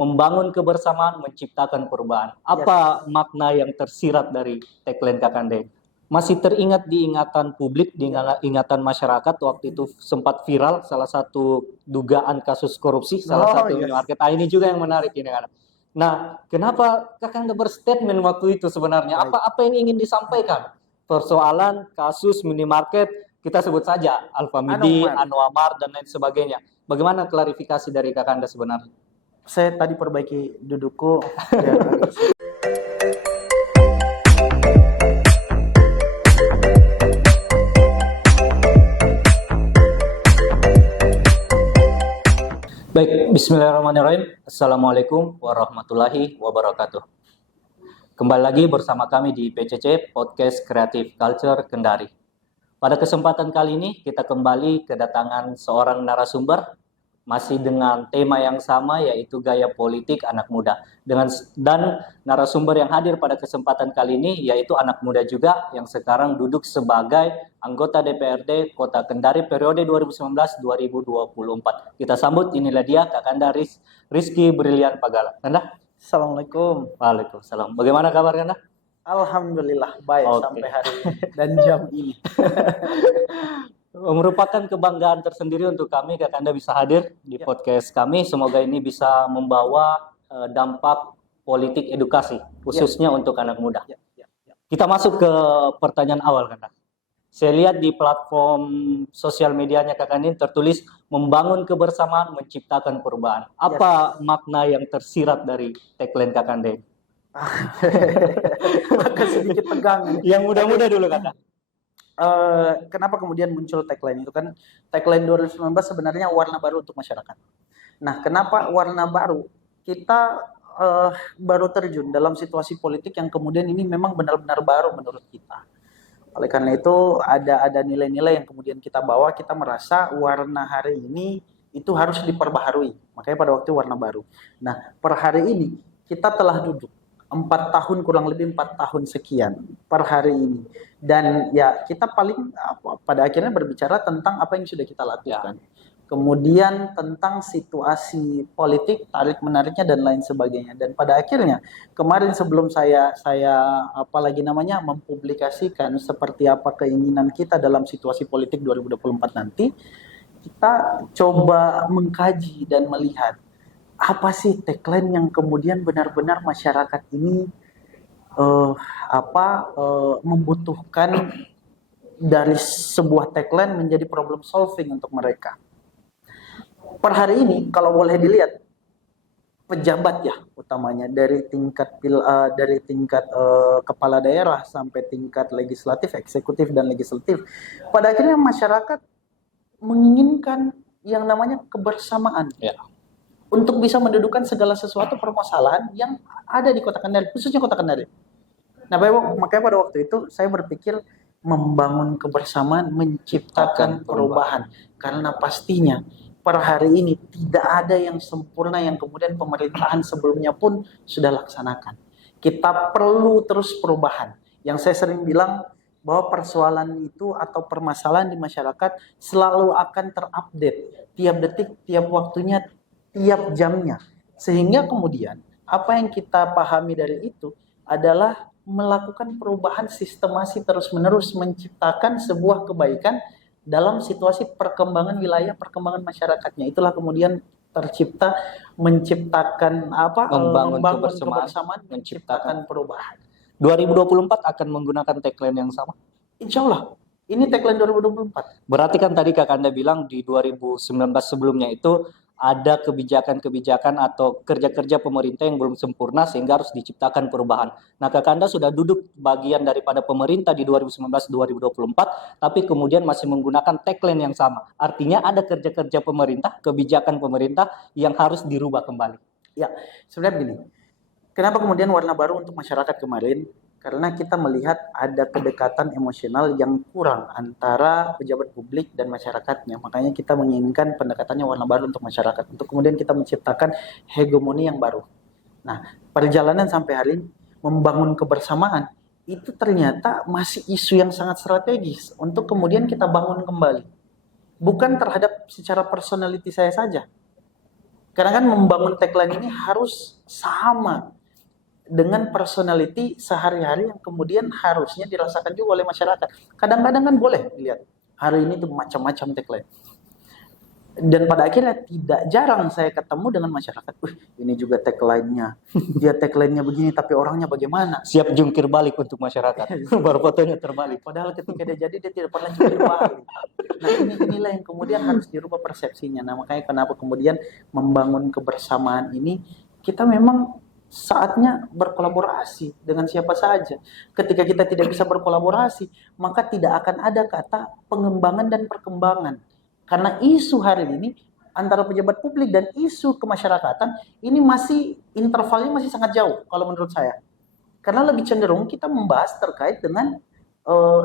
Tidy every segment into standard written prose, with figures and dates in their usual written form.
membangun kebersamaan, menciptakan perubahan. Apa makna yang tersirat dari tagline Kakanda? Masih teringat di ingatan publik, di ingatan masyarakat waktu itu sempat viral salah satu dugaan kasus korupsi, salah satu minimarket. Ini juga yang menarik ini kan. Nah, kenapa Kakanda berstatement waktu itu sebenarnya? Apa yang ingin disampaikan? Persoalan kasus minimarket, kita sebut saja Alfamidi, Anwamart, dan lain sebagainya. Bagaimana klarifikasi dari Kakanda sebenarnya? Saya tadi perbaiki dudukku. Baik, bismillahirrahmanirrahim. Assalamualaikum warahmatullahi wabarakatuh. Kembali lagi bersama kami di PCC, Podcast Creative Culture Kendari. Pada kesempatan kali ini kita kembali kedatangan seorang narasumber masih dengan tema yang sama, yaitu gaya politik anak muda. Dan narasumber yang hadir pada kesempatan kali ini yaitu anak muda juga yang sekarang duduk sebagai anggota DPRD Kota Kendari periode 2019-2024. Kita sambut, inilah dia Kakanda Rizky Brilian Pagala. Kanda? Assalamualaikum. Waalaikumsalam. Bagaimana kabar Kanda? Alhamdulillah baik sampai hari dan jam ini. Merupakan kebanggaan tersendiri untuk kami Kakanda bisa hadir di podcast kami. Semoga ini bisa membawa dampak politik edukasi khususnya untuk anak muda. Kita masuk ke pertanyaan awal Kakanda. Saya lihat di platform sosial medianya Kakanda ini tertulis membangun kebersamaan, menciptakan perubahan. Apa makna yang tersirat dari tagline Kakanda ini? Agak sedikit tegang. Yang muda-muda dulu Kakanda. Kenapa kemudian muncul tagline itu kan? Tagline 2019 sebenarnya warna baru untuk masyarakat. Nah, kenapa warna baru? Kita baru terjun dalam situasi politik yang kemudian ini memang benar-benar baru menurut kita. Oleh karena itu ada nilai-nilai yang kemudian kita bawa, kita merasa warna hari ini itu harus diperbaharui. Makanya pada waktu warna baru. Nah, per hari ini kita telah duduk 4 tahun, kurang lebih 4 tahun sekian per hari ini. Dan ya kita paling pada akhirnya berbicara tentang apa yang sudah kita lakukan. Kemudian tentang situasi politik, tarik-menariknya dan lain sebagainya. Dan pada akhirnya kemarin sebelum saya mempublikasikan seperti apa keinginan kita dalam situasi politik 2024 nanti, kita coba mengkaji dan melihat apa sih tagline yang kemudian benar-benar masyarakat ini membutuhkan dari sebuah tagline menjadi problem solving untuk mereka. Per hari ini kalau boleh dilihat pejabat ya utamanya dari tingkat kepala daerah sampai tingkat legislatif, eksekutif dan legislatif, pada akhirnya masyarakat menginginkan yang namanya kebersamaan. Untuk bisa mendudukan segala sesuatu permasalahan yang ada di Kota Kendari, khususnya Kota Kendari. Nah, makanya pada waktu itu saya berpikir membangun kebersamaan, menciptakan perubahan. Karena pastinya per hari ini tidak ada yang sempurna yang kemudian pemerintahan sebelumnya pun sudah laksanakan. Kita perlu terus perubahan. Yang saya sering bilang bahwa persoalan itu atau permasalahan di masyarakat selalu akan terupdate tiap detik, tiap waktunya, tiap jamnya. Sehingga kemudian apa yang kita pahami dari itu adalah melakukan perubahan sistemasi terus-menerus, menciptakan sebuah kebaikan dalam situasi perkembangan wilayah, perkembangan masyarakatnya. Itulah kemudian tercipta menciptakan membangun kebersamaan, menciptakan perubahan. 2024 akan menggunakan tagline yang sama? Insya Allah. Ini tagline 2024. Berarti kan tadi Kakanda bilang di 2019 sebelumnya itu ada kebijakan-kebijakan atau kerja-kerja pemerintah yang belum sempurna sehingga harus diciptakan perubahan. Nah, Kakanda sudah duduk bagian daripada pemerintah di 2019-2024, tapi kemudian masih menggunakan tagline yang sama. Artinya ada kerja-kerja pemerintah, kebijakan pemerintah yang harus dirubah kembali. Ya, sebenarnya begini. Kenapa kemudian warna baru untuk masyarakat kemarin? Karena kita melihat ada kedekatan emosional yang kurang antara pejabat publik dan masyarakatnya. Makanya kita menginginkan pendekatannya warna baru untuk masyarakat. Untuk kemudian kita menciptakan hegemoni yang baru. Nah, perjalanan sampai hari ini membangun kebersamaan itu ternyata masih isu yang sangat strategis untuk kemudian kita bangun kembali. Bukan terhadap secara personality saya saja. Karena kan membangun tagline ini harus sama dengan personality sehari-hari yang kemudian harusnya dirasakan juga oleh masyarakat. Kadang-kadang kan boleh dilihat, hari ini tuh macam-macam tagline. Dan pada akhirnya tidak jarang saya ketemu dengan masyarakat, ini juga tagline-nya. Dia tagline-nya begini tapi orangnya bagaimana? Siap jungkir balik untuk masyarakat. Baru fotonya terbalik. Padahal ketika dia jadi dia tidak pernah jungkir balik. Nah inilah yang kemudian harus dirubah persepsinya. Nah makanya kenapa kemudian membangun kebersamaan ini kita memang saatnya berkolaborasi dengan siapa saja. Ketika kita tidak bisa berkolaborasi, maka tidak akan ada kata pengembangan dan perkembangan. Karena isu hari ini antara pejabat publik dan isu kemasyarakatan ini masih intervalnya masih sangat jauh kalau menurut saya. Karena lebih cenderung kita membahas terkait dengan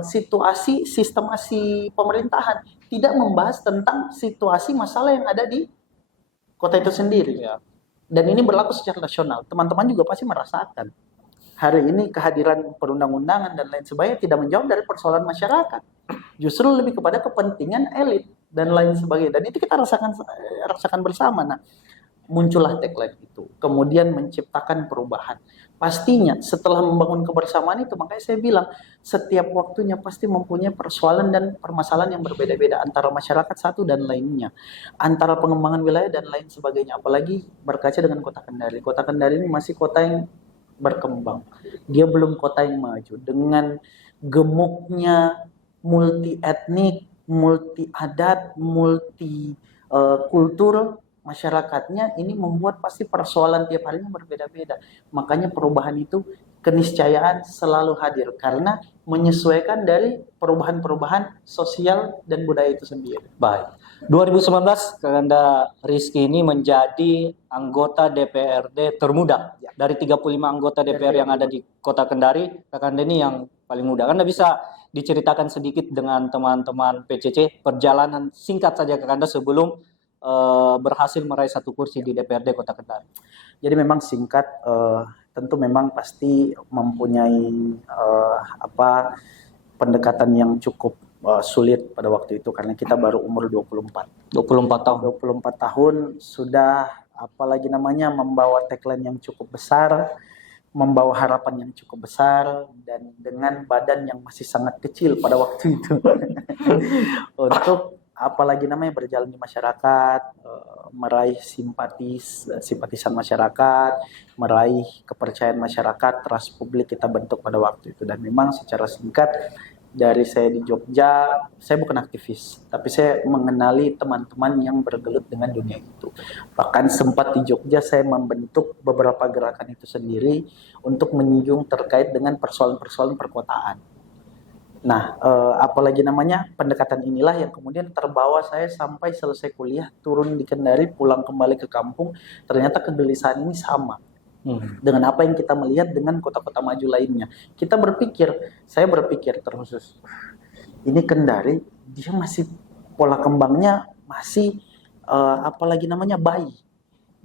situasi sistemasi pemerintahan, tidak membahas tentang situasi masalah yang ada di kota itu sendiri. Ya. Dan ini berlaku secara nasional. Teman-teman juga pasti merasakan. Hari ini kehadiran perundang-undangan dan lain sebagainya tidak menjawab dari persoalan masyarakat. Justru lebih kepada kepentingan elit dan lain sebagainya. Dan itu kita rasakan bersama. Nah, muncullah tagline itu. Kemudian menciptakan perubahan. Pastinya setelah membangun kebersamaan itu, makanya saya bilang setiap waktunya pasti mempunyai persoalan dan permasalahan yang berbeda-beda antara masyarakat satu dan lainnya, antara pengembangan wilayah dan lain sebagainya. Apalagi berkaca dengan kota Kendari. Kota Kendari ini masih kota yang berkembang. Dia belum kota yang maju. Dengan gemuknya multi etnik, multi adat, multi kultur masyarakatnya, ini membuat pasti persoalan tiap harinya berbeda-beda. Makanya perubahan itu keniscayaan selalu hadir karena menyesuaikan dari perubahan-perubahan sosial dan budaya itu sendiri. Baik. 2019 Kakanda Rizky ini menjadi anggota DPRD termuda. Dari 35 anggota DPR yang ada di Kota Kendari, Kakanda ini yang paling muda. Kakanda bisa diceritakan sedikit dengan teman-teman PCC perjalanan singkat saja Kakanda sebelum berhasil meraih satu kursi di DPRD Kota Kendari. Jadi memang singkat, tentu memang pasti mempunyai pendekatan yang cukup sulit pada waktu itu karena kita baru umur 24 tahun sudah apalagi namanya membawa tagline yang cukup besar, membawa harapan yang cukup besar dan dengan badan yang masih sangat kecil pada waktu itu untuk apalagi namanya berjalan di masyarakat, meraih simpatisan masyarakat, meraih kepercayaan masyarakat, trust publik kita bentuk pada waktu itu. Dan memang secara singkat dari saya di Jogja, saya bukan aktivis, tapi saya mengenali teman-teman yang bergelut dengan dunia itu. Bahkan sempat di Jogja saya membentuk beberapa gerakan itu sendiri untuk menyinggung terkait dengan persoalan-persoalan perkotaan. Nah, apalagi namanya pendekatan inilah yang kemudian terbawa saya sampai selesai kuliah, turun di Kendari, pulang kembali ke kampung, ternyata kegelisahan ini sama dengan apa yang kita melihat dengan kota-kota maju lainnya. Saya berpikir terkhusus, ini Kendari, dia masih pola kembangnya masih apalagi namanya bayi,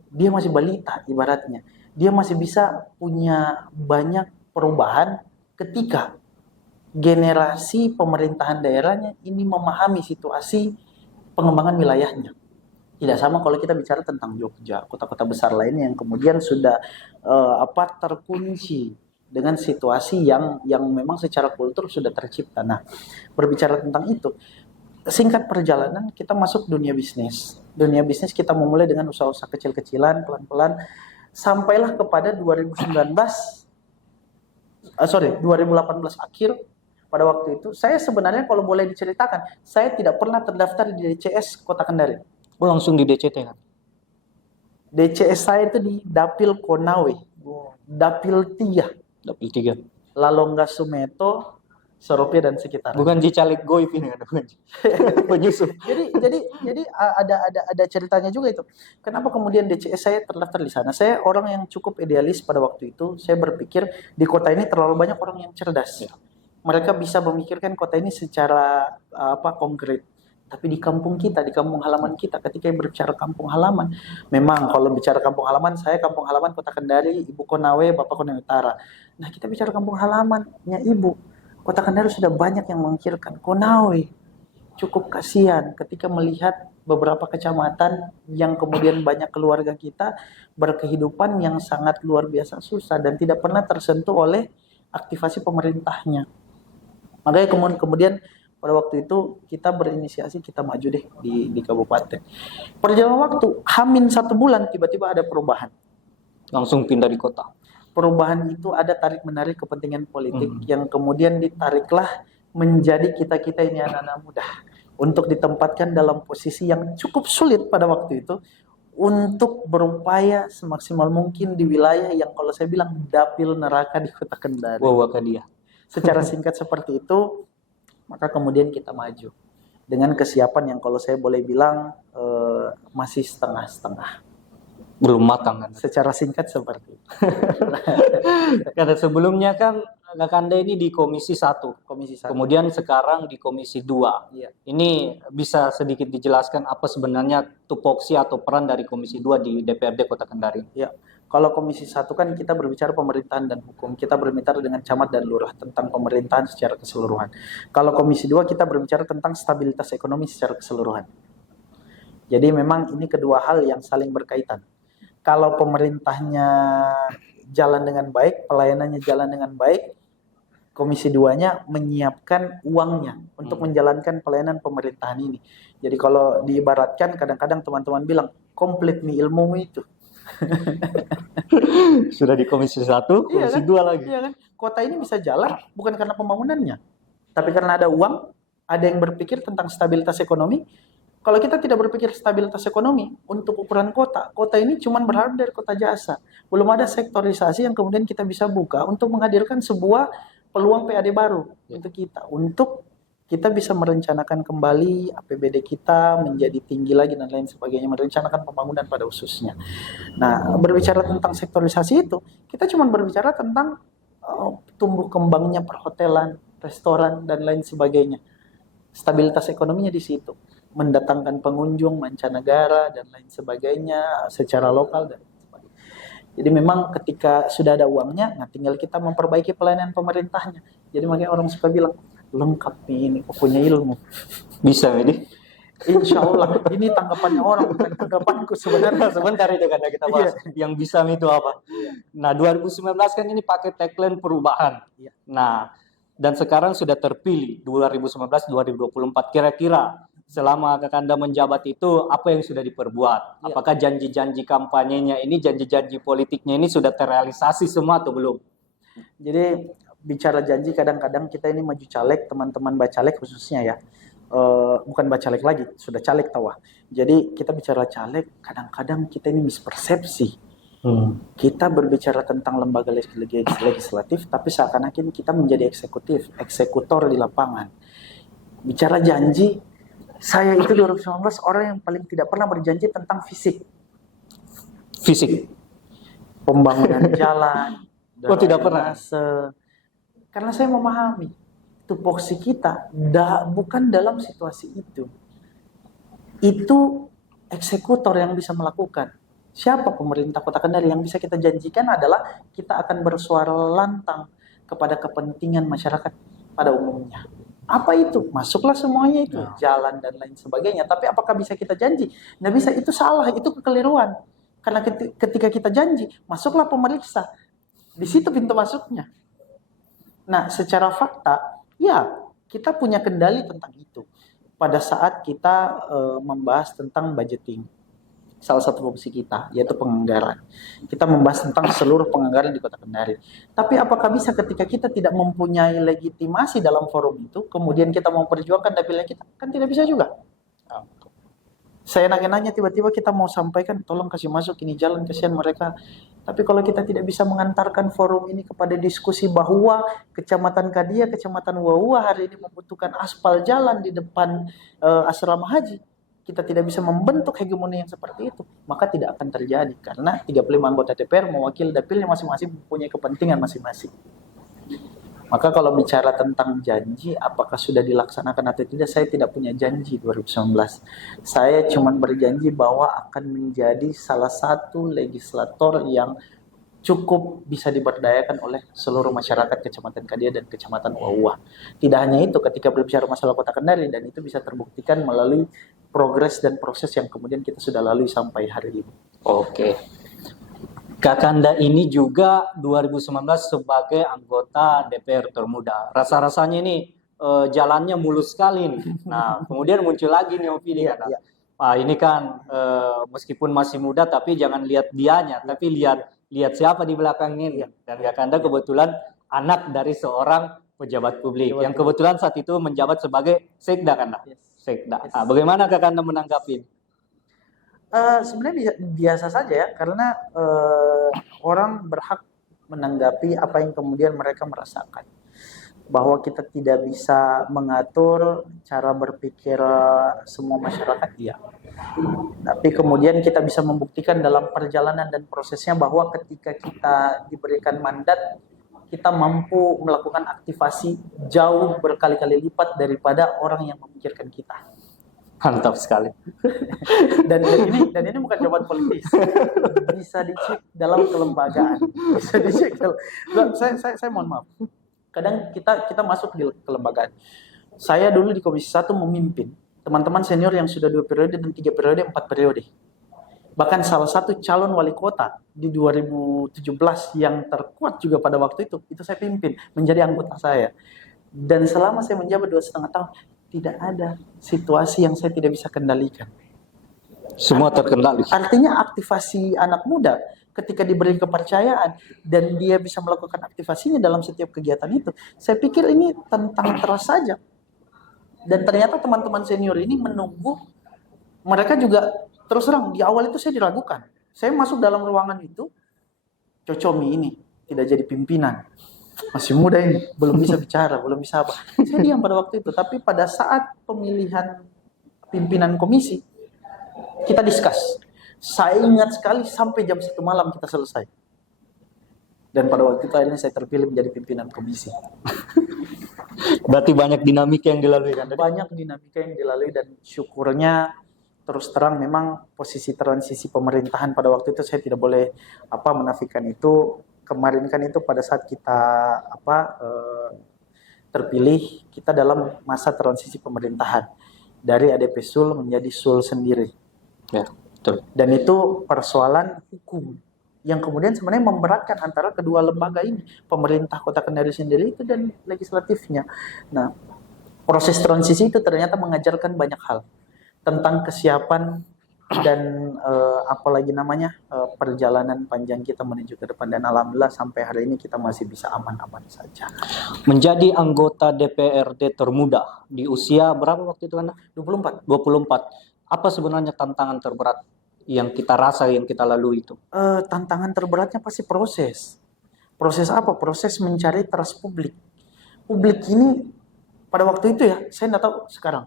dia masih balita ibaratnya, dia masih bisa punya banyak perubahan ketika generasi pemerintahan daerahnya ini memahami situasi pengembangan wilayahnya. Tidak sama kalau kita bicara tentang Jogja, kota-kota besar lainnya yang kemudian sudah terkunci dengan situasi yang memang secara kultur sudah tercipta. Nah, berbicara tentang itu, singkat perjalanan kita masuk dunia bisnis. Dunia bisnis kita memulai dengan usaha-usaha kecil-kecilan, pelan-pelan, sampailah kepada 2018 akhir. Pada waktu itu, saya sebenarnya kalau boleh diceritakan, saya tidak pernah terdaftar di DCS Kota Kendari. Oh, langsung di DCT kan? DCS saya itu di Dapil Konawe, Dapil 3. Dapil 3. Lalongga Sumeto, Seropia dan sekitar. Bukan di caleg goib ini kan? Penyusup. jadi ada ceritanya juga itu. Kenapa kemudian DCS saya terdaftar di sana? Saya orang yang cukup idealis pada waktu itu. Saya berpikir di kota ini terlalu banyak orang yang cerdas. Ya. Mereka bisa memikirkan kota ini secara konkret. Tapi di kampung kita, di kampung halaman kita, ketika berbicara kampung halaman, memang kalau bicara kampung halaman, saya kampung halaman Kota Kendari, Ibu Konawe, Bapak Konawe Utara. Nah, kita bicara kampung halamannya Ibu. Kota Kendari sudah banyak yang memikirkan Konawe. cukup kasihan ketika melihat beberapa kecamatan yang kemudian banyak keluarga kita berkehidupan yang sangat luar biasa susah dan tidak pernah tersentuh oleh aktivasi pemerintahnya. Makanya kemudian pada waktu itu kita berinisiasi, kita maju deh di kabupaten. Perjalanan waktu, hamin 1 bulan tiba-tiba ada perubahan. Langsung pindah di kota. Perubahan itu ada tarik-menarik kepentingan politik yang kemudian ditariklah menjadi kita-kita ini anak-anak muda untuk ditempatkan dalam posisi yang cukup sulit pada waktu itu untuk berupaya semaksimal mungkin di wilayah yang kalau saya bilang dapil neraka di Kota Kendari. Wawakadia. Secara singkat seperti itu, maka kemudian kita maju dengan kesiapan yang kalau saya boleh bilang masih setengah-setengah. Belum matang kan? Secara singkat seperti itu. Karena sebelumnya kan Kakanda ini di Komisi 1. Komisi 1. Kemudian sekarang di Komisi 2. Iya. Ini bisa sedikit dijelaskan apa sebenarnya tupoksi atau peran dari Komisi 2 di DPRD Kota Kendari? Ya, kalau Komisi 1 kan kita berbicara pemerintahan dan hukum. Kita berbicara dengan camat dan lurah tentang pemerintahan secara keseluruhan. Kalau Komisi 2 kita berbicara tentang stabilitas ekonomi secara keseluruhan. Jadi memang ini kedua hal yang saling berkaitan. Kalau pemerintahnya jalan dengan baik, pelayanannya jalan dengan baik, Komisi 2-nya menyiapkan uangnya untuk menjalankan pelayanan pemerintahan ini. Jadi kalau diibaratkan kadang-kadang teman-teman bilang, komplit nih ilmumu itu. Sudah di Komisi 1, Komisi 2 lagi. Iya kan? Kota ini bisa jalan bukan karena pembangunannya, tapi karena ada uang, ada yang berpikir tentang stabilitas ekonomi. Kalau kita tidak berpikir stabilitas ekonomi untuk ukuran kota, kota ini cuma berharap dari kota jasa. Belum ada sektorisasi yang kemudian kita bisa buka untuk menghadirkan sebuah peluang PAD baru untuk kita. Untuk kita bisa merencanakan kembali APBD kita menjadi tinggi lagi dan lain sebagainya. Merencanakan pembangunan pada khususnya. Nah, berbicara tentang sektorisasi itu, kita cuma berbicara tentang tumbuh kembangnya perhotelan, restoran, dan lain sebagainya. Stabilitas ekonominya di situ. Mendatangkan pengunjung mancanegara dan lain sebagainya secara lokal dan sebagainya. Jadi memang ketika sudah ada uangnya, nah tinggal kita memperbaiki pelayanan pemerintahnya. Jadi makanya orang suka bilang, lengkap nih ini, punya ilmu. Bisa ini? Insya Allah, ini tanggapannya orang, bukan tanggapanku sebenarnya. Sebentar itu karena kita bahas yang bisa itu apa. Nah 2019 kan ini pakai tagline perubahan. Nah dan sekarang sudah terpilih 2019-2024. Kira-kira selama Kakanda menjabat itu apa yang sudah diperbuat? Apakah janji-janji kampanyenya ini, janji-janji politiknya ini sudah terrealisasi semua atau belum? Jadi bicara janji kadang-kadang kita ini maju caleg, teman-teman bacalek khususnya ya. Bukan bacalek lagi, sudah caleg tawa. Jadi kita bicara caleg, kadang-kadang kita ini mispersepsi. Kita berbicara tentang lembaga legislatif, tapi seakan-akan kita menjadi eksekutor di lapangan. Bicara janji, saya itu 2019 orang yang paling tidak pernah berjanji tentang fisik. Pembangunan jalan. Tidak pernah. Karena saya memahami tupoksi kita bukan dalam situasi itu. Itu eksekutor yang bisa melakukan. Siapa pemerintah Kota Kendari? Yang bisa kita janjikan adalah kita akan bersuara lantang kepada kepentingan masyarakat pada umumnya. Apa itu? Masuklah semuanya itu, jalan dan lain sebagainya. Tapi apakah bisa kita janji? Nggak bisa, itu salah, itu kekeliruan. Karena ketika kita janji, masuklah pemeriksa. Di situ pintu masuknya. Nah, secara fakta, ya kita punya kendali tentang itu. Pada saat kita membahas tentang budgeting. Salah satu fungsi kita, yaitu penganggaran. Kita membahas tentang seluruh penganggaran di Kota Kendari. Tapi apakah bisa ketika kita tidak mempunyai legitimasi dalam forum itu, kemudian kita mau perjuangkan dapilnya kita? Kan tidak bisa juga. Saya nanya tiba-tiba kita mau sampaikan, tolong kasih masuk ini jalan, kasihan mereka. Tapi kalau kita tidak bisa mengantarkan forum ini kepada diskusi bahwa Kecamatan Kadia, Kecamatan Wawua hari ini membutuhkan aspal jalan di depan asrama haji, kita tidak bisa membentuk hegemoni yang seperti itu, maka tidak akan terjadi. Karena 35 anggota DPR mewakili dapilnya masing-masing mempunyai kepentingan masing-masing. Maka kalau bicara tentang janji, apakah sudah dilaksanakan atau tidak, saya tidak punya janji 2019. Saya cuma berjanji bahwa akan menjadi salah satu legislator yang cukup bisa diberdayakan oleh seluruh masyarakat Kecamatan Kadia dan Kecamatan Wauah. Tidak hanya itu, ketika berbicara masalah Kota Kendari, dan itu bisa terbuktikan melalui progres dan proses yang kemudian kita sudah lalui sampai hari ini. Oke. Kakanda ini juga 2019 sebagai anggota DPR termuda. Rasa-rasanya ini jalannya mulus sekali nih. Nah, kemudian muncul lagi nih opini kan. Iya. Ini kan meskipun masih muda tapi jangan lihat dianya, tapi lihat siapa di belakangnya ini. Dan Kakanda kebetulan anak dari seorang pejabat publik yang kebetulan saat itu menjabat sebagai Sekda kan. Yes. Sekda. Nah, bagaimana Kakanda menanggapi? Sebenarnya biasa saja ya, karena orang berhak menanggapi apa yang kemudian mereka merasakan. Bahwa kita tidak bisa mengatur cara berpikir semua masyarakat, ya. Tapi kemudian kita bisa membuktikan dalam perjalanan dan prosesnya bahwa ketika kita diberikan mandat, kita mampu melakukan aktivasi jauh berkali-kali lipat daripada orang yang memikirkan kita. Mantap sekali. Dan ini bukan jawaban politis. Bisa dicek dalam kelembagaan. Bisa dicek. Saya mohon maaf. Kadang kita masuk di kelembagaan. Saya dulu di Komisi 1 memimpin teman-teman senior yang sudah 2 periode dan 3 periode, 4 periode. Bahkan salah satu calon wali kota di 2017 yang terkuat juga pada waktu itu saya pimpin menjadi anggota saya. Dan selama saya menjabat 2,5 tahun, tidak ada situasi yang saya tidak bisa kendalikan. Semua terkendali. Artinya aktivasi anak muda ketika diberi kepercayaan dan dia bisa melakukan aktivasinya dalam setiap kegiatan itu, saya pikir ini tentang trust saja. Dan ternyata teman-teman senior ini menunggu, mereka juga terus terang di awal itu saya diragukan. Saya masuk dalam ruangan itu, Cocomi ini tidak jadi pimpinan, masih muda ini, belum bisa bicara, belum bisa apa. Saya diam pada waktu itu, tapi pada saat pemilihan pimpinan komisi, kita discuss. Saya ingat sekali sampai jam 1 malam kita selesai. Dan pada waktu itu akhirnya saya terpilih menjadi pimpinan komisi. Berarti banyak dinamika yang dilalui kan? Banyak dinamika yang dilalui dan syukurnya terus terang memang posisi transisi pemerintahan pada waktu itu saya tidak boleh menafikan itu. Kemarin kan itu pada saat kita terpilih, kita dalam masa transisi pemerintahan dari ADP Sul menjadi Sul sendiri. Ya, betul. Dan itu persoalan hukum yang kemudian sebenarnya memberatkan antara kedua lembaga ini, pemerintah Kota Kendari sendiri itu dan legislatifnya. Nah, proses transisi itu ternyata mengajarkan banyak hal tentang kesiapan dan perjalanan panjang kita menuju ke depan, dan alhamdulillah sampai hari ini kita masih bisa aman-aman saja. Menjadi anggota DPRD termuda di usia berapa waktu itu Anda? 24. Apa sebenarnya tantangan terberat yang kita rasa, yang kita lalui itu? Tantangan terberatnya pasti proses. Proses apa? Proses mencari trust publik. Publik ini pada waktu itu ya, saya tidak tahu sekarang.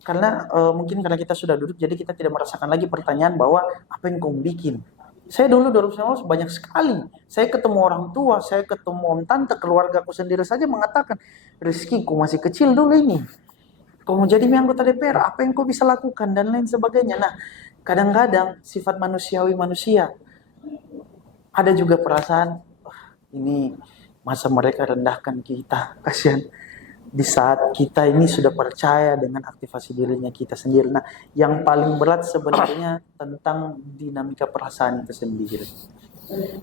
Karena mungkin karena kita sudah duduk, jadi kita tidak merasakan lagi pertanyaan bahwa apa yang kau bikin. Saya dulu 2019 banyak sekali. Saya ketemu orang tua, saya ketemu om tante, keluargaku sendiri saja mengatakan, Rizky, kau masih kecil dulu ini. Kau mau jadi anggota DPR, apa yang kau bisa lakukan, dan lain sebagainya. Nah, kadang-kadang sifat manusiawi manusia, ada juga perasaan, ini masa mereka rendahkan kita, kasihan. Di saat kita ini sudah percaya dengan aktivasi dirinya kita sendiri. Nah, yang paling berat sebenarnya tentang dinamika perasaan itu sendiri.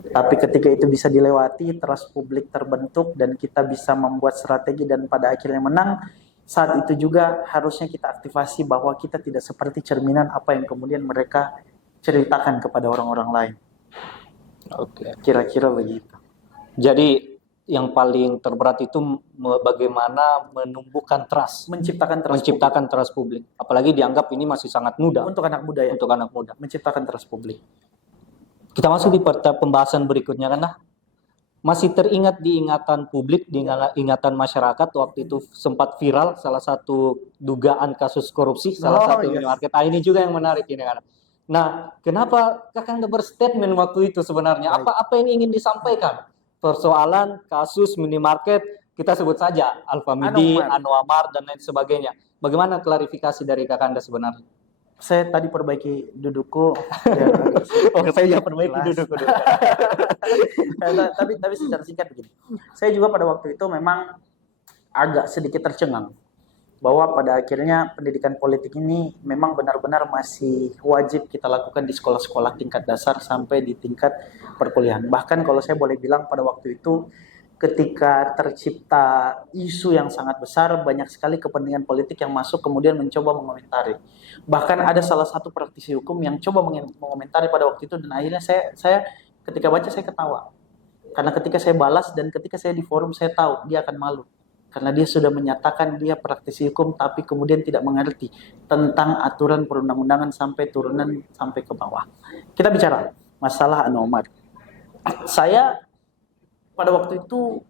Tapi ketika itu bisa dilewati, trust publik terbentuk, dan kita bisa membuat strategi dan pada akhirnya menang, saat itu juga harusnya kita aktivasi bahwa kita tidak seperti cerminan apa yang kemudian mereka ceritakan kepada orang-orang lain. Oke. Kira-kira begitu. Jadi yang paling terberat itu bagaimana menumbuhkan trust, menciptakan trust publik. Apalagi dianggap ini masih sangat muda. Untuk anak muda ya. Untuk anak muda. Menciptakan trust publik. Kita masuk di pembahasan berikutnya kan. Masih teringat di ingatan publik, di ingatan masyarakat waktu itu sempat viral salah satu dugaan kasus korupsi, salah satu minimarket. Ini juga yang menarik ini kan. Nah, kenapa Kakanda berstatement waktu itu sebenarnya? Apa yang ingin disampaikan? Persoalan kasus minimarket, kita sebut saja Alfamidi, Anwamart, dan lain sebagainya. Bagaimana klarifikasi dari Kakanda sebenarnya? Saya tadi perbaiki dudukku. Saya perbaiki dudukku. tapi secara singkat begini. Saya juga pada waktu itu memang agak sedikit tercengang bahwa pada akhirnya pendidikan politik ini memang benar-benar masih wajib kita lakukan di sekolah-sekolah tingkat dasar sampai di tingkat perkuliahan. Bahkan kalau saya boleh bilang pada waktu itu ketika tercipta isu yang sangat besar, banyak sekali kepentingan politik yang masuk kemudian mencoba mengomentari. Bahkan ada salah satu praktisi hukum yang coba mengomentari pada waktu itu, dan akhirnya saya ketika baca saya ketawa. Karena ketika saya balas dan ketika saya di forum saya tahu dia akan malu. Karena dia sudah menyatakan dia praktisi hukum tapi kemudian tidak mengerti tentang aturan perundang-undangan sampai turunan sampai ke bawah. Kita bicara masalah Anomat. Saya pada waktu itu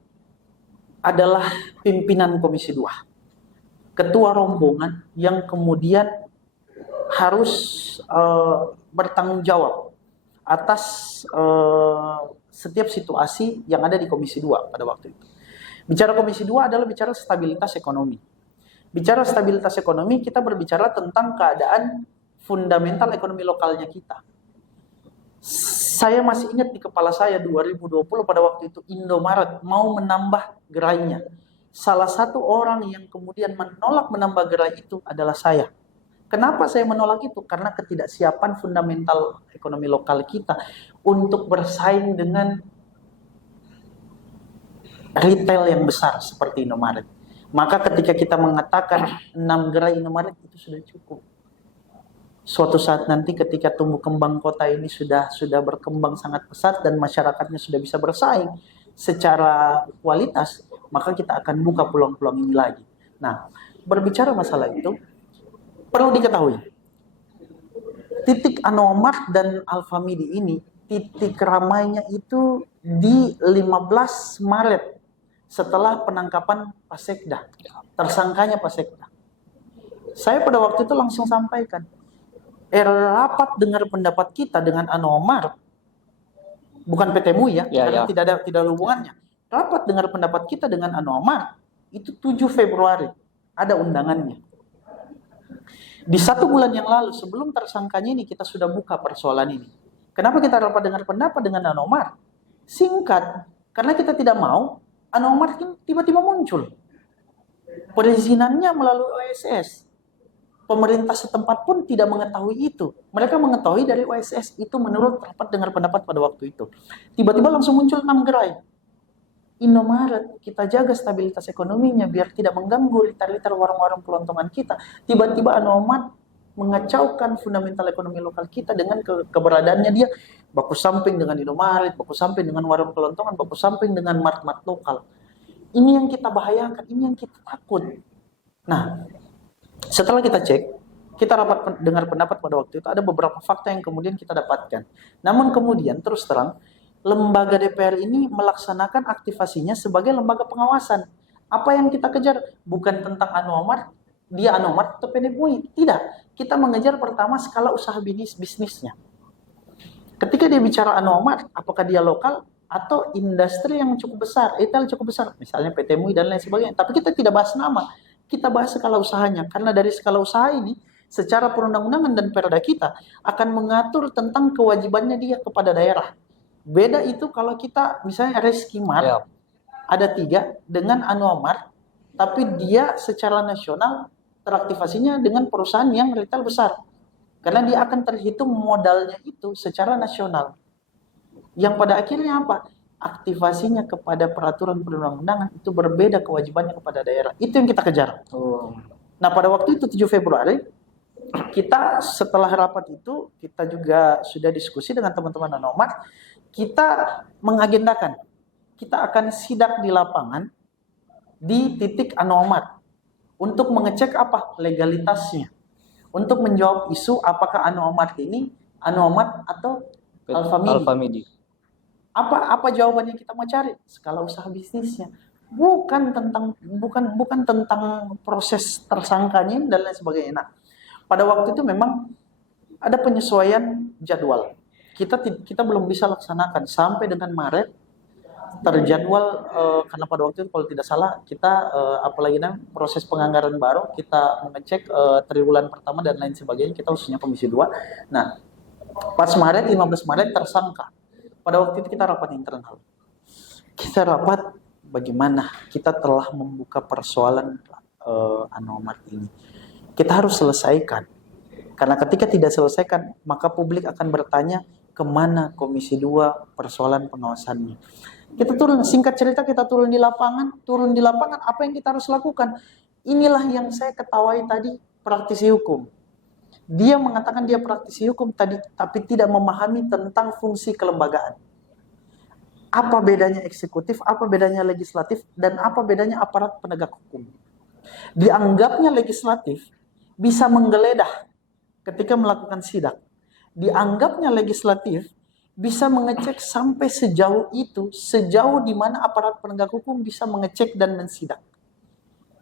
adalah pimpinan Komisi 2. Ketua rombongan yang kemudian harus bertanggung jawab atas setiap situasi yang ada di Komisi 2 pada waktu itu. Bicara Komisi 2 adalah bicara stabilitas ekonomi. Bicara stabilitas ekonomi, kita berbicara tentang keadaan fundamental ekonomi lokalnya kita. Saya masih ingat di kepala saya 2020 pada waktu itu Indomaret mau menambah gerainya. Salah satu orang yang kemudian menolak menambah gerai itu adalah saya. Kenapa saya menolak itu? Karena ketidaksiapan fundamental ekonomi lokal kita untuk bersaing dengan retail yang besar seperti Indomaret. Maka ketika kita mengatakan 6 gerai Indomaret itu sudah cukup. Suatu saat nanti ketika tumbuh kembang kota ini sudah berkembang sangat pesat dan masyarakatnya sudah bisa bersaing secara kualitas, maka kita akan buka peluang-peluang ini lagi. Nah, berbicara masalah itu, perlu diketahui, titik Anomat dan Alfamidi ini, titik ramainya itu di 15 Maret setelah penangkapan Pak Sekda, tersangkanya Pak Sekda. Saya pada waktu itu langsung sampaikan, rapat dengar pendapat kita dengan Anomat, bukan PT MUI karena tidak ada hubungannya. Rapat dengar pendapat kita dengan Anomat itu 7 Februari, ada undangannya. Di 1 bulan yang lalu sebelum tersangkanya ini kita sudah buka persoalan ini. Kenapa kita rapat dengar pendapat dengan Anomat? Singkat, karena kita tidak mau Anomat tiba-tiba muncul. Perizinannya melalui OSS. Pemerintah setempat pun tidak mengetahui itu. Mereka mengetahui dari OSS itu menurut rapat dengar pendapat pada waktu itu. Tiba-tiba langsung muncul 6 gerai. Indomaret, kita jaga stabilitas ekonominya biar tidak mengganggu liter-liter warung-warung kelontongan kita. Tiba-tiba Anomat mengacaukan fundamental ekonomi lokal kita dengan keberadaannya dia baku samping dengan Indomaret, baku samping dengan warung kelontongan, baku samping dengan mart-mart lokal. Ini yang kita bahayakan, ini yang kita takut. Nah, setelah kita cek, kita rapat dengar pendapat pada waktu itu, ada beberapa fakta yang kemudian kita dapatkan. Namun kemudian terus terang, lembaga DPR ini melaksanakan aktivasinya sebagai lembaga pengawasan. Apa yang kita kejar? Bukan tentang Anomat, dia Anomat atau PNMUI. Tidak. Kita mengejar pertama skala usaha bisnisnya. Ketika dia bicara Anomat, apakah dia lokal atau industri yang cukup besar, retail cukup besar, misalnya PT MUI dan lain sebagainya. Tapi kita tidak bahas nama. Kita bahas skala usahanya, karena dari skala usaha ini secara perundang-undangan dan perda kita akan mengatur tentang kewajibannya dia kepada daerah. Beda itu kalau kita misalnya Reskimart ada 3 dengan Anomat, tapi dia secara nasional teraktivasinya dengan perusahaan yang retail besar, karena dia akan terhitung modalnya itu secara nasional. Yang pada akhirnya apa? Aktivasinya kepada peraturan perundang-undangan itu berbeda kewajibannya kepada daerah. Itu yang kita kejar. Nah, pada waktu itu 7 Februari, kita setelah rapat itu, kita juga sudah diskusi dengan teman-teman Anomat, kita mengagendakan, kita akan sidak di lapangan di titik Anomat untuk mengecek apa? Legalitasnya. Untuk menjawab isu apakah Anomat ini Anomat atau Alfamidi. Apa jawabannya kita mau cari? Skala usaha bisnisnya. Bukan tentang proses tersangkanya dan lain sebagainya. Nah, pada waktu itu memang ada penyesuaian jadwal. Kita belum bisa laksanakan sampai dengan Maret terjadwal, karena pada waktu itu kalau tidak salah kita apalagi proses penganggaran baru, kita mengecek triwulan pertama dan lain sebagainya, kita khususnya Komisi 2. Nah, pas Maret, 15 Maret tersangka. Pada waktu itu kita rapat internal. Kita rapat bagaimana kita telah membuka persoalan Anomat ini. Kita harus selesaikan. Karena ketika tidak selesaikan, maka publik akan bertanya kemana Komisi 2 persoalan pengawasannya. Kita turun, singkat cerita kita turun di lapangan apa yang kita harus lakukan? Inilah yang saya ketawai tadi, praktisi hukum. Dia mengatakan dia praktisi hukum tadi, tapi tidak memahami tentang fungsi kelembagaan. Apa bedanya eksekutif, apa bedanya legislatif, dan apa bedanya aparat penegak hukum. Dianggapnya legislatif bisa menggeledah ketika melakukan sidak. Dianggapnya legislatif bisa mengecek sampai sejauh itu, sejauh di mana aparat penegak hukum bisa mengecek dan mensidak.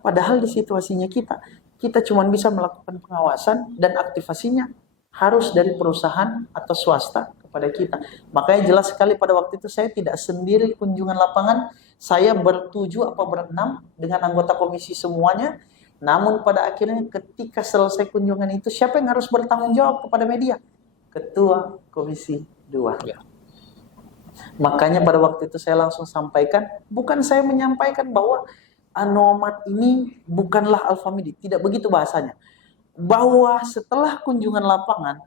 Padahal di situasinya kita cuma bisa melakukan pengawasan dan aktivasinya harus dari perusahaan atau swasta kepada kita. Makanya jelas sekali pada waktu itu saya tidak sendiri kunjungan lapangan, saya bertujuh atau berenam dengan anggota komisi semuanya. Namun pada akhirnya ketika selesai kunjungan itu, siapa yang harus bertanggung jawab kepada media? Ketua Komisi 2. Ya. Makanya pada waktu itu saya langsung sampaikan, bukan saya menyampaikan bahwa Anomat ini bukanlah Alfamidi, tidak begitu bahasanya. Bahwa setelah kunjungan lapangan,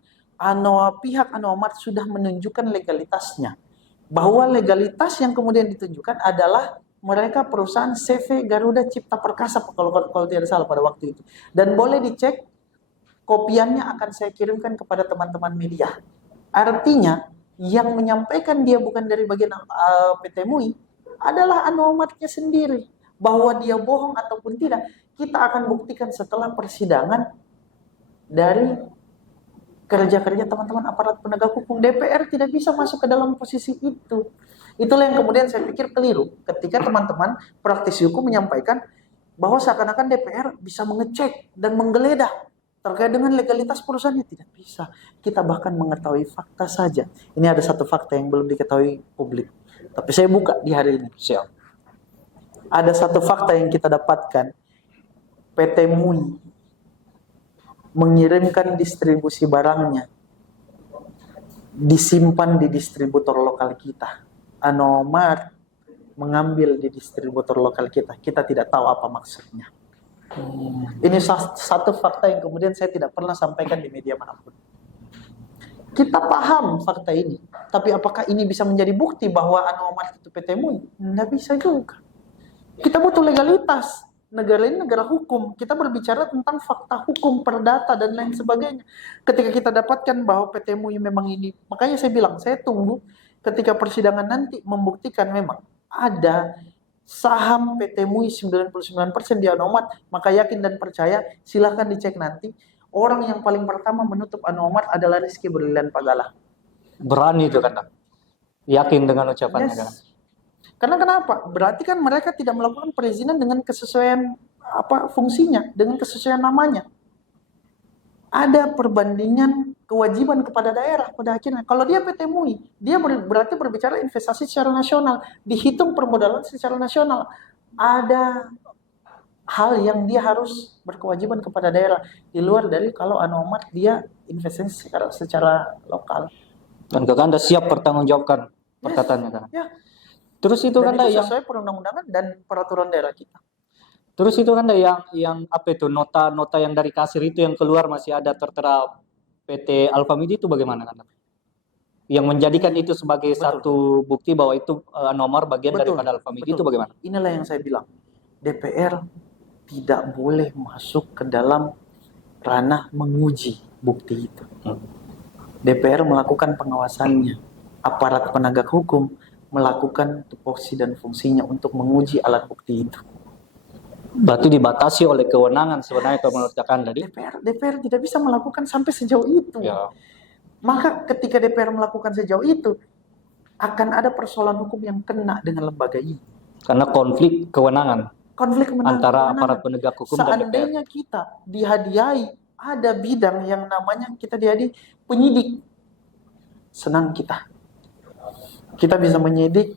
pihak Anomat sudah menunjukkan legalitasnya. Bahwa legalitas yang kemudian ditunjukkan adalah mereka perusahaan CV Garuda Cipta Perkasa kalau tidak salah pada waktu itu. Dan boleh dicek, kopiannya akan saya kirimkan kepada teman-teman media. Artinya yang menyampaikan dia bukan dari bagian PT MUI adalah Anomatnya sendiri. Bahwa dia bohong ataupun tidak, kita akan buktikan setelah persidangan dari kerja-kerja teman-teman aparat penegak hukum. DPR tidak bisa masuk ke dalam posisi itu. Itulah yang kemudian saya pikir keliru ketika teman-teman praktisi hukum menyampaikan bahwa seakan-akan DPR bisa mengecek dan menggeledah terkait dengan legalitas perusahaannya. Tidak bisa. Kita bahkan mengetahui fakta saja. Ini ada satu fakta yang belum diketahui publik. Tapi saya buka di hari ini. Siap. Ada satu fakta yang kita dapatkan. PT MUI mengirimkan distribusi barangnya disimpan di distributor lokal kita. Anomat mengambil di distributor lokal kita. Kita tidak tahu apa maksudnya. Ini satu fakta yang kemudian saya tidak pernah sampaikan di media manapun. Kita paham fakta ini, tapi apakah ini bisa menjadi bukti bahwa Anomat itu PT MUI? Tidak bisa juga. Kita butuh legalitas. Negara ini negara hukum. Kita berbicara tentang fakta hukum, perdata, dan lain sebagainya. Ketika kita dapatkan bahwa PT MUI memang ini, makanya saya bilang, saya tunggu ketika persidangan nanti membuktikan memang ada saham PT MUI 99% di Anomat, maka yakin dan percaya, silahkan dicek nanti. Orang yang paling pertama menutup Anomat adalah Rizky Berlian Pagala. Berani itu kan? Yakin dengan ucapannya kan? Karena kenapa? Berarti kan mereka tidak melakukan perizinan dengan kesesuaian fungsinya, dengan kesesuaian namanya. Ada perbandingan kewajiban kepada daerah pada akhirnya. Kalau dia PT MUI, dia berarti berbicara investasi secara nasional, dihitung permodalan secara nasional. Ada hal yang dia harus berkewajiban kepada daerah di luar dari kalau Anomat dia investasi secara lokal. Dan Kakanda siap bertanggungjawabkan perkataannya kan? Ya. Terus itu kan yang sesuai perundang-undangan dan peraturan daerah kita. Terus itu kan yang apa itu nota yang dari kasir itu yang keluar masih ada tertera PT Alfamidi itu bagaimana kan? Yang menjadikan itu sebagai satu bukti bahwa itu nomor bagian daripada Alfamidi itu bagaimana? Inilah yang saya bilang. DPR tidak boleh masuk ke dalam ranah menguji bukti itu. DPR melakukan pengawasannya. Aparat penegak hukum melakukan tupoksi dan fungsinya untuk menguji alat bukti itu. Berarti dibatasi oleh kewenangan sebenarnya kalau menurut Kakanda. DPR tidak bisa melakukan sampai sejauh itu. Ya. Maka ketika DPR melakukan sejauh itu, akan ada persoalan hukum yang kena dengan lembaga ini. Karena konflik kewenangan. Antara aparat penegak hukum dan DPR. Seandainya kita dihadiahi, ada bidang yang namanya kita dihadiahi penyidik. Senang kita. Kita bisa menyidik,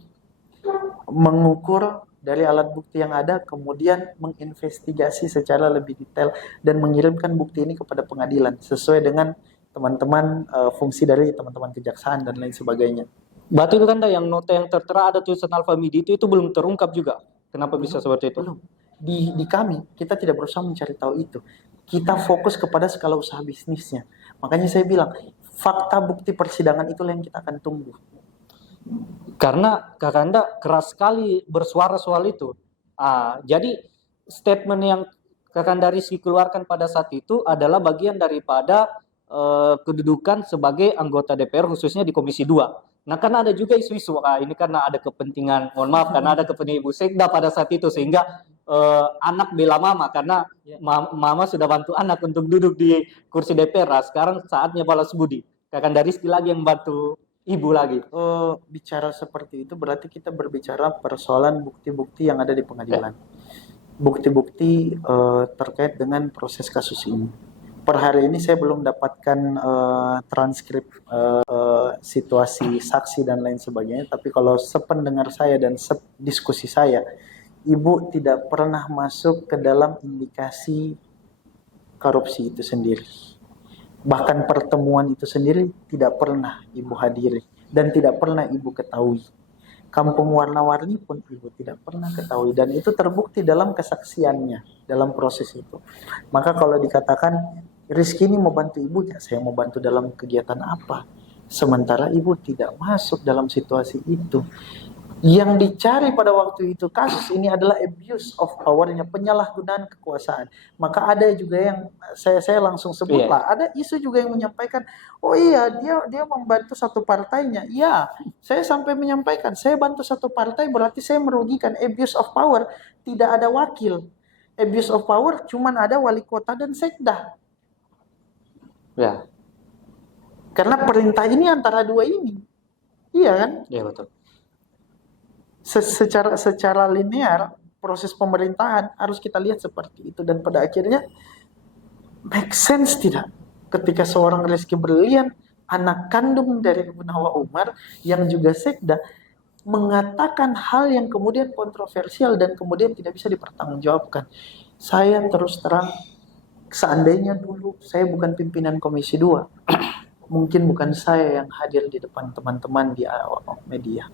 mengukur dari alat bukti yang ada, kemudian menginvestigasi secara lebih detail dan mengirimkan bukti ini kepada pengadilan sesuai dengan teman-teman fungsi dari teman-teman kejaksaan dan lain sebagainya. Berarti itu kan yang nota yang tertera ada tulisan Alfa Midi itu belum terungkap juga. Kenapa bisa seperti itu? Belum. Di kami, kita tidak berusaha mencari tahu itu. Kita fokus kepada skala usaha bisnisnya. Makanya saya bilang, fakta bukti persidangan itulah yang kita akan tunggu. Karena Kakanda keras sekali bersuara soal itu. Jadi statement yang Kakanda Rizky keluarkan pada saat itu adalah bagian daripada kedudukan sebagai anggota DPR khususnya di Komisi 2. Nah, karena ada juga isu-isu, ini karena ada kepentingan, mohon maaf, karena ada kepentingan Ibu Sekda pada saat itu, sehingga anak bela mama, karena mama sudah bantu anak untuk duduk di kursi DPR, sekarang saatnya balas budi. Kakanda Rizky lagi yang bantu ibu lagi. Bicara seperti itu berarti kita berbicara persoalan bukti-bukti yang ada di pengadilan. Bukti-bukti terkait dengan proses kasus ini. Per hari ini saya belum dapatkan transkrip situasi saksi dan lain sebagainya, tapi kalau sependengar saya dan diskusi saya, Ibu tidak pernah masuk ke dalam indikasi korupsi itu sendiri. Bahkan pertemuan itu sendiri tidak pernah Ibu hadiri dan tidak pernah Ibu ketahui. Kampung warna-warni pun Ibu tidak pernah ketahui, dan itu terbukti dalam kesaksiannya dalam proses itu. Maka kalau dikatakan Rizky ini mau bantu Ibu, ya saya mau bantu dalam kegiatan apa? Sementara Ibu tidak masuk dalam situasi itu. Yang dicari pada waktu itu kasus ini adalah abuse of power-nya, penyalahgunaan kekuasaan. Maka ada juga yang saya langsung sebutlah, ada isu juga yang menyampaikan, oh iya dia membantu satu partainya. Iya, saya sampai menyampaikan, saya bantu satu partai berarti saya merugikan. Abuse of power tidak ada wakil. Abuse of power cuman ada wali kota dan sekda. Ya. Karena perintah ini antara dua ini. Iya kan? Iya, betul. Secara linear proses pemerintahan harus kita lihat seperti itu, dan pada akhirnya make sense tidak ketika seorang Rizky Brilian, anak kandung dari Ibu Nawa Umar yang juga sekda, mengatakan hal yang kemudian kontroversial dan kemudian tidak bisa dipertanggungjawabkan. Saya terus terang, seandainya dulu saya bukan pimpinan Komisi 2, mungkin bukan saya yang hadir di depan teman-teman di media.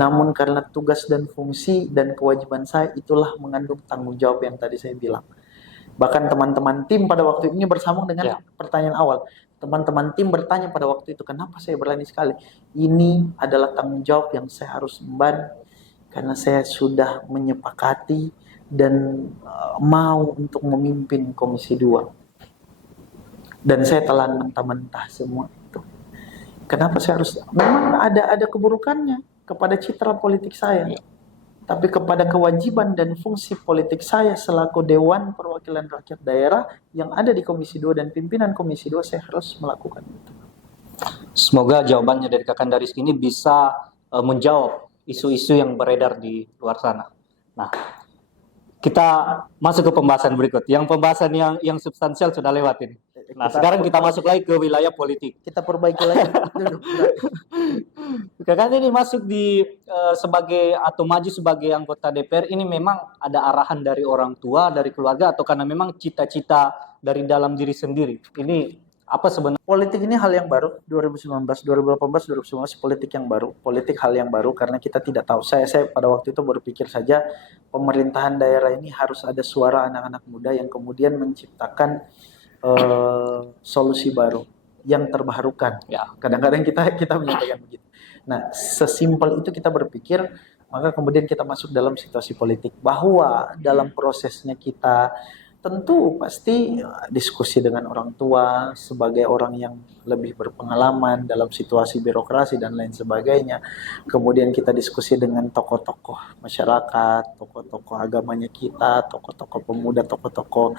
Namun karena tugas dan fungsi dan kewajiban saya, itulah mengandung tanggung jawab yang tadi saya bilang. Bahkan teman-teman tim pada waktu ini bersambung dengan pertanyaan awal. Teman-teman tim bertanya pada waktu itu, kenapa saya berani sekali? Ini adalah tanggung jawab yang saya harus emban, karena saya sudah menyepakati dan mau untuk memimpin Komisi 2. Dan saya telah mentah-mentah semua itu. Kenapa saya harus? Memang ada keburukannya kepada citra politik saya, tapi kepada kewajiban dan fungsi politik saya selaku Dewan Perwakilan Rakyat Daerah yang ada di Komisi 2 dan pimpinan Komisi 2, saya harus melakukan itu. Semoga jawabannya dari Kakanda Rizky ini bisa menjawab isu-isu yang beredar di luar sana. Nah, kita masuk ke pembahasan berikut. Yang pembahasan yang substansial sudah lewat ini. Nah, sekarang kita masuk lagi ke wilayah politik. Kita perbaiki lagi dulu. Kakanda ini masuk di sebagai atau maju sebagai anggota DPR ini memang ada arahan dari orang tua, dari keluarga, atau karena memang cita-cita dari dalam diri sendiri? Ini apa sebenarnya? Politik ini hal yang baru, 2019, 2018, 2019 politik yang baru, politik hal yang baru karena kita tidak tahu. Saya pada waktu itu berpikir saja pemerintahan daerah ini harus ada suara anak-anak muda yang kemudian menciptakan solusi baru yang terbarukan. Kadang-kadang kita menyampaikan begitu. Nah, sesimpel itu kita berpikir, maka kemudian kita masuk dalam situasi politik, bahwa dalam prosesnya kita tentu pasti diskusi dengan orang tua sebagai orang yang lebih berpengalaman dalam situasi birokrasi dan lain sebagainya. Kemudian kita diskusi dengan tokoh-tokoh masyarakat, tokoh-tokoh agamanya kita, tokoh-tokoh pemuda, tokoh-tokoh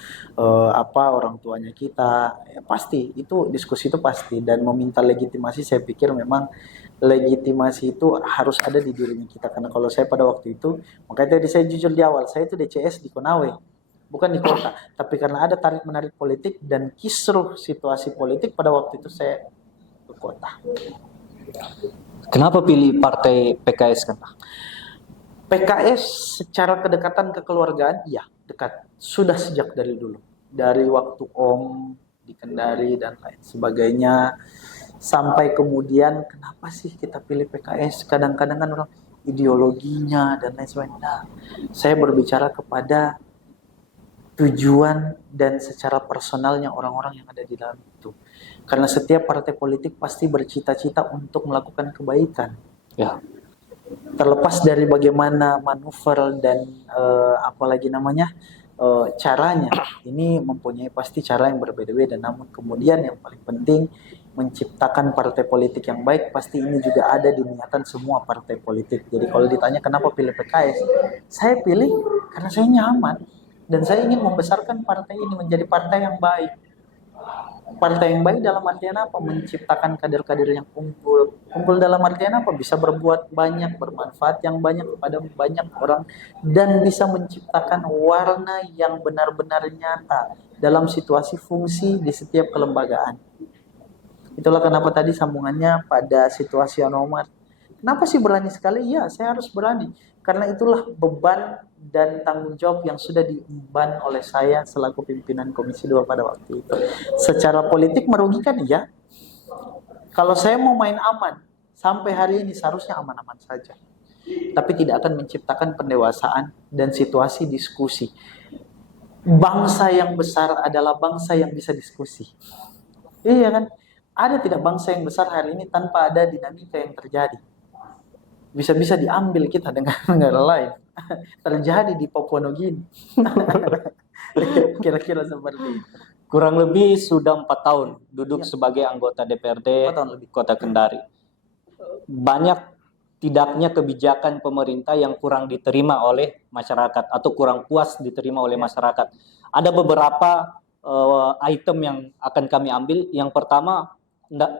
orang tuanya kita. Ya, pasti itu diskusi itu pasti, dan meminta legitimasi saya pikir memang legitimasi itu harus ada di dirinya kita. Karena kalau saya pada waktu itu, makanya tadi saya jujur di awal, saya itu DCS di Konawe, bukan di kota, tapi karena ada tarik-menarik politik dan kisruh situasi politik pada waktu itu saya ke kota. Kenapa pilih partai PKS kan? PKS secara kedekatan kekeluargaan, iya dekat, sudah sejak dari dulu, dari waktu Om di Kendari dan lain sebagainya. Sampai kemudian kenapa sih kita pilih PKS? Kadang-kadang kan orang ideologinya dan lain sebagainya. Nah, saya berbicara kepada tujuan dan secara personalnya orang-orang yang ada di dalam itu. Karena setiap partai politik pasti bercita-cita untuk melakukan kebaikan. Ya. Terlepas dari bagaimana manuver dan apalagi namanya caranya, ini mempunyai pasti cara yang berbeda-beda. Namun kemudian yang paling penting menciptakan partai politik yang baik, pasti ini juga ada di niatan semua partai politik. Jadi kalau ditanya kenapa pilih PKS, saya pilih karena saya nyaman dan saya ingin membesarkan partai ini menjadi partai yang baik. Partai yang baik dalam artian apa? Menciptakan kader-kader yang unggul. Unggul dalam artian apa? Bisa berbuat banyak, bermanfaat yang banyak kepada banyak orang, dan bisa menciptakan warna yang benar-benar nyata dalam situasi fungsi di setiap kelembagaan. Itulah kenapa tadi sambungannya pada situasi Omar. Kenapa sih berani sekali? Ya, saya harus berani. Karena itulah beban dan tanggung jawab yang sudah diemban oleh saya selaku pimpinan Komisi 2 pada waktu itu. Secara politik merugikan, ya. Kalau saya mau main aman, sampai hari ini seharusnya aman-aman saja. Tapi tidak akan menciptakan pendewasaan dan situasi diskusi. Bangsa yang besar adalah bangsa yang bisa diskusi. Iya kan? Ada tidak bangsa yang besar hari ini tanpa ada dinamika yang terjadi? Bisa-bisa diambil kita dengan negara lain. Terjadi di Papua Nugini. Kira-kira seperti itu. Kurang lebih sudah 4 tahun duduk sebagai anggota DPRD 4 tahun lebih. Kota Kendari. Banyak tidaknya kebijakan pemerintah yang kurang diterima oleh masyarakat atau kurang puas diterima oleh masyarakat. Ada beberapa item yang akan kami ambil. Yang pertama,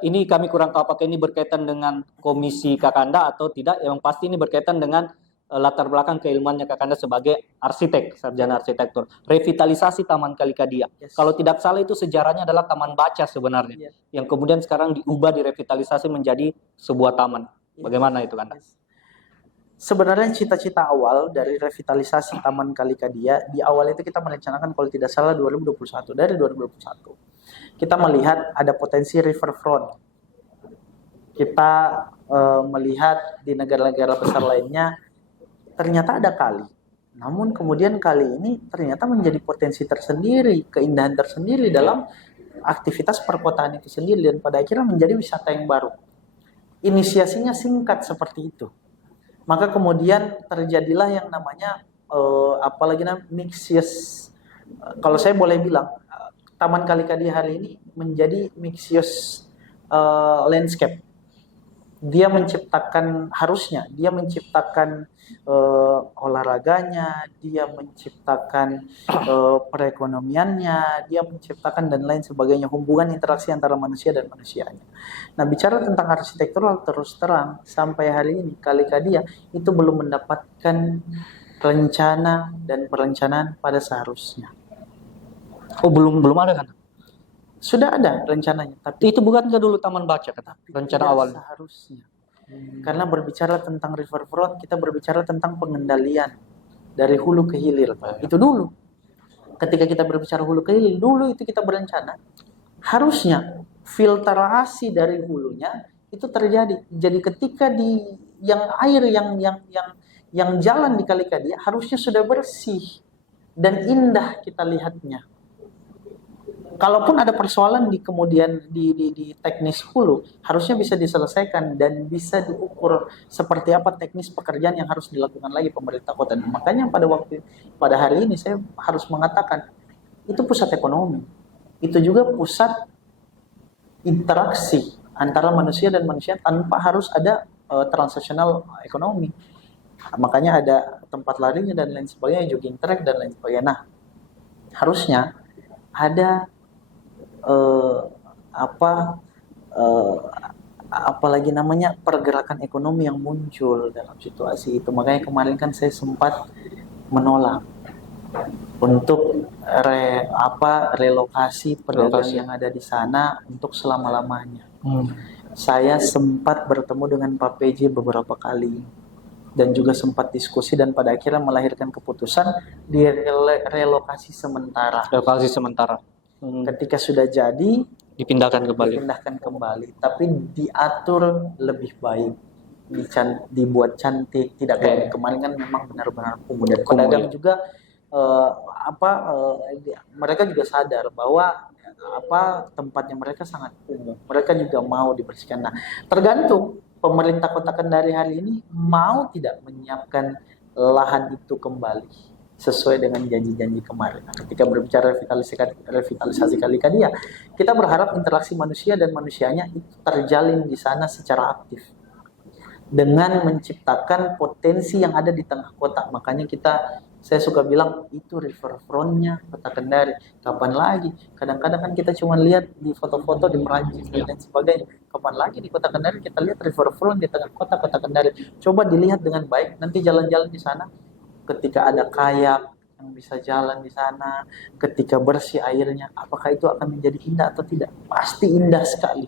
ini kami kurang tahu apakah ini berkaitan dengan Komisi Kakanda atau tidak. Yang pasti ini berkaitan dengan latar belakang keilmuannya Kakanda sebagai arsitek, sarjana arsitektur. Revitalisasi Taman Kalikadia. Yes. Kalau tidak salah itu sejarahnya adalah taman baca sebenarnya. Yes. Yang kemudian sekarang diubah, direvitalisasi menjadi sebuah taman. Yes. Bagaimana itu, Kanda? Yes. Sebenarnya cita-cita awal dari revitalisasi Taman Kalikadia, di awal itu kita merencanakan kalau tidak salah 2021. Dari 2021. Kita melihat ada potensi riverfront. Kita melihat di negara-negara besar lainnya ternyata ada kali. Namun kemudian kali ini ternyata menjadi potensi tersendiri, keindahan tersendiri dalam aktivitas perkotaan itu sendiri, dan pada akhirnya menjadi wisata yang baru. Inisiasinya singkat seperti itu. Maka kemudian terjadilah yang namanya apalagi mixed use. Kalau saya boleh bilang, Taman Kalikadia hari ini menjadi mixed use landscape. Dia harusnya dia menciptakan olahraganya, dia menciptakan perekonomiannya, dia menciptakan dan lain sebagainya, hubungan interaksi antara manusia dan manusianya. Nah, bicara tentang arsitektural, terus terang sampai hari ini Kalikadia itu belum mendapatkan rencana dan perencanaan pada seharusnya. Oh, belum ada, kan? Sudah ada rencananya, tapi Itu bukankah dulu taman baca, kata rencana tidak awalnya? seharusnya. Karena berbicara tentang riverfront, kita berbicara tentang pengendalian dari hulu ke hilir. Itu dulu. Ketika kita berbicara hulu ke hilir, dulu itu kita berencana harusnya filtrasi dari hulunya itu terjadi. Jadi ketika di yang air yang jalan di Kalikadia harusnya sudah bersih dan indah kita lihatnya. Kalaupun ada persoalan di kemudian di teknis hulu, harusnya bisa diselesaikan dan bisa diukur seperti apa teknis pekerjaan yang harus dilakukan lagi pemerintah kota. Makanya pada hari ini saya harus mengatakan itu pusat ekonomi, itu juga pusat interaksi antara manusia dan manusia tanpa harus ada transaksional ekonomi. Makanya ada tempat larinya dan lain sebagainya, jogging track dan lain sebagainya. Nah, harusnya ada apalagi namanya pergerakan ekonomi yang muncul dalam situasi itu. Makanya kemarin kan saya sempat menolak untuk relokasi pedagang yang ada di sana untuk selama-lamanya. Saya sempat bertemu dengan Pak PJ beberapa kali dan juga sempat diskusi dan pada akhirnya melahirkan keputusan di relokasi sementara. Relokasi sementara. Ketika sudah jadi, Dipindahkan kembali. dipindahkan kembali, tapi diatur lebih baik, dibuat cantik, tidak kayak kemarin kan memang benar-benar kumuh. Dan pedagang juga mereka juga sadar bahwa tempatnya mereka sangat kumuh, mereka juga mau dibersihkan. Nah, tergantung pemerintah Kota Kendari hari ini mau tidak menyiapkan lahan itu kembali sesuai dengan janji-janji kemarin. Nah, ketika berbicara revitalisasi Kali Kadia, kita berharap interaksi manusia dan manusianya itu terjalin di sana secara aktif dengan menciptakan potensi yang ada di tengah kota. Makanya saya suka bilang itu riverfrontnya Kota Kendari. Kapan lagi? Kadang-kadang kan kita cuma lihat di foto-foto di Perancis dan sebagainya. Kapan lagi di Kota Kendari kita lihat riverfront di tengah kota Kendari? Coba dilihat dengan baik. Nanti jalan-jalan di sana, ketika ada kayak yang bisa jalan di sana, ketika bersih airnya, apakah itu akan menjadi indah atau tidak? Pasti indah sekali.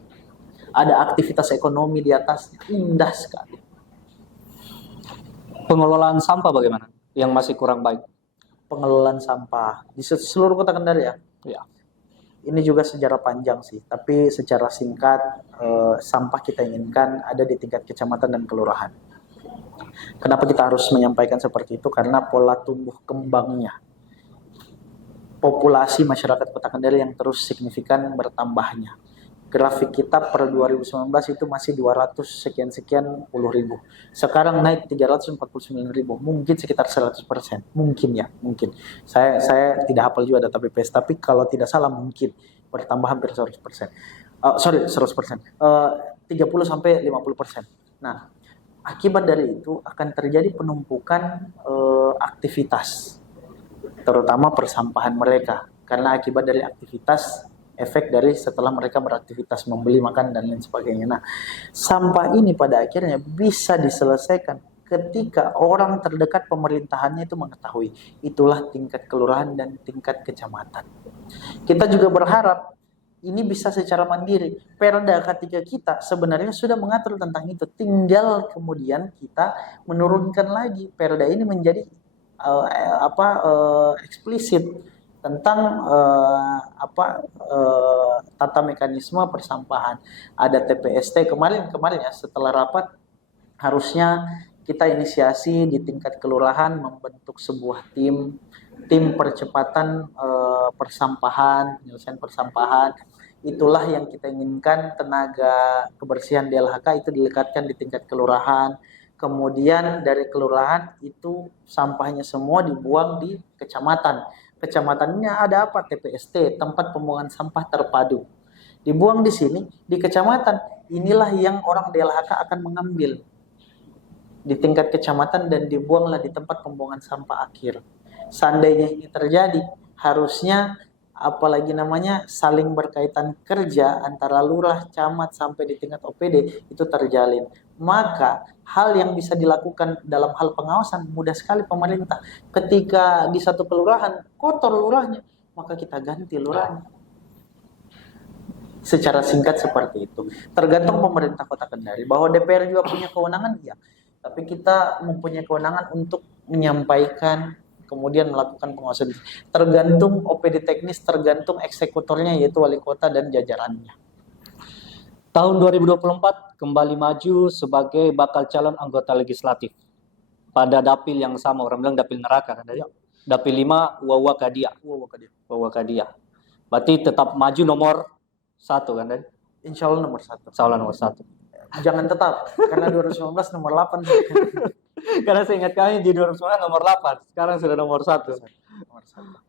Ada aktivitas ekonomi di atasnya, indah sekali. Pengelolaan sampah bagaimana? Yang masih kurang baik? Pengelolaan sampah di seluruh Kota Kendari ya? Ya. Ini juga sejarah panjang sih, tapi secara singkat, sampah kita inginkan ada di tingkat kecamatan dan kelurahan. Kenapa kita harus menyampaikan seperti itu? Karena pola tumbuh kembangnya populasi masyarakat Kota Kendari yang terus signifikan bertambahnya. Grafik kita per 2019 itu masih 200 sekian puluh ribu. Sekarang naik 349 ribu, mungkin sekitar 100%. Mungkin ya, mungkin. Saya tidak hafal juga data BPS, tapi kalau tidak salah mungkin bertambah hampir 100%. 100%. 30-50%. Nah, akibat dari itu akan terjadi penumpukan aktivitas, terutama persampahan mereka. Karena akibat dari aktivitas, efek dari setelah mereka beraktivitas, membeli, makan, dan lain sebagainya. Nah, sampah ini pada akhirnya bisa diselesaikan ketika orang terdekat pemerintahannya itu mengetahui. Itulah tingkat kelurahan dan tingkat kecamatan. Kita juga berharap ini bisa secara mandiri. Perda ketika kita sebenarnya sudah mengatur tentang itu. Tinggal kemudian kita menurunkan lagi perda ini menjadi eksplisit tentang tata mekanisme persampahan. Ada TPST kemarin ya, setelah rapat harusnya kita inisiasi di tingkat kelurahan membentuk sebuah tim percepatan persampahan, penyelesaian persampahan. Itulah yang kita inginkan, tenaga kebersihan DLHK itu dilekatkan di tingkat kelurahan. Kemudian dari kelurahan itu sampahnya semua dibuang di kecamatan. Kecamatannya ada apa? TPST, tempat pembuangan sampah terpadu. Dibuang di sini, di kecamatan. Inilah yang orang DLHK akan mengambil di tingkat kecamatan dan dibuanglah di tempat pembuangan sampah akhir. Seandainya ini terjadi, harusnya saling berkaitan kerja antara lurah, camat sampai di tingkat OPD itu terjalin. Maka hal yang bisa dilakukan dalam hal pengawasan mudah sekali pemerintah. Ketika di satu kelurahan kotor lurahnya, maka kita ganti lurahnya. Secara singkat seperti itu. Tergantung pemerintah Kota Kendari. Bahwa DPR juga punya kewenangan, iya. Tapi kita mempunyai kewenangan untuk menyampaikan, kemudian melakukan pengawasan. Tergantung OPD teknis, tergantung eksekutornya yaitu wali kota dan jajarannya. Tahun 2024 kembali maju sebagai bakal calon anggota legislatif pada dapil yang sama, orang bilang dapil neraka kan? Ya. Dapil 5 Wawa Kadia. Berarti tetap maju nomor 1 kan? Insya Allah nomor 1. Insya Allah nomor 1. Jangan tetap, karena 2019 nomor 8. Karena saya ingat kami di 2019 nomor 8, sekarang sudah nomor 1.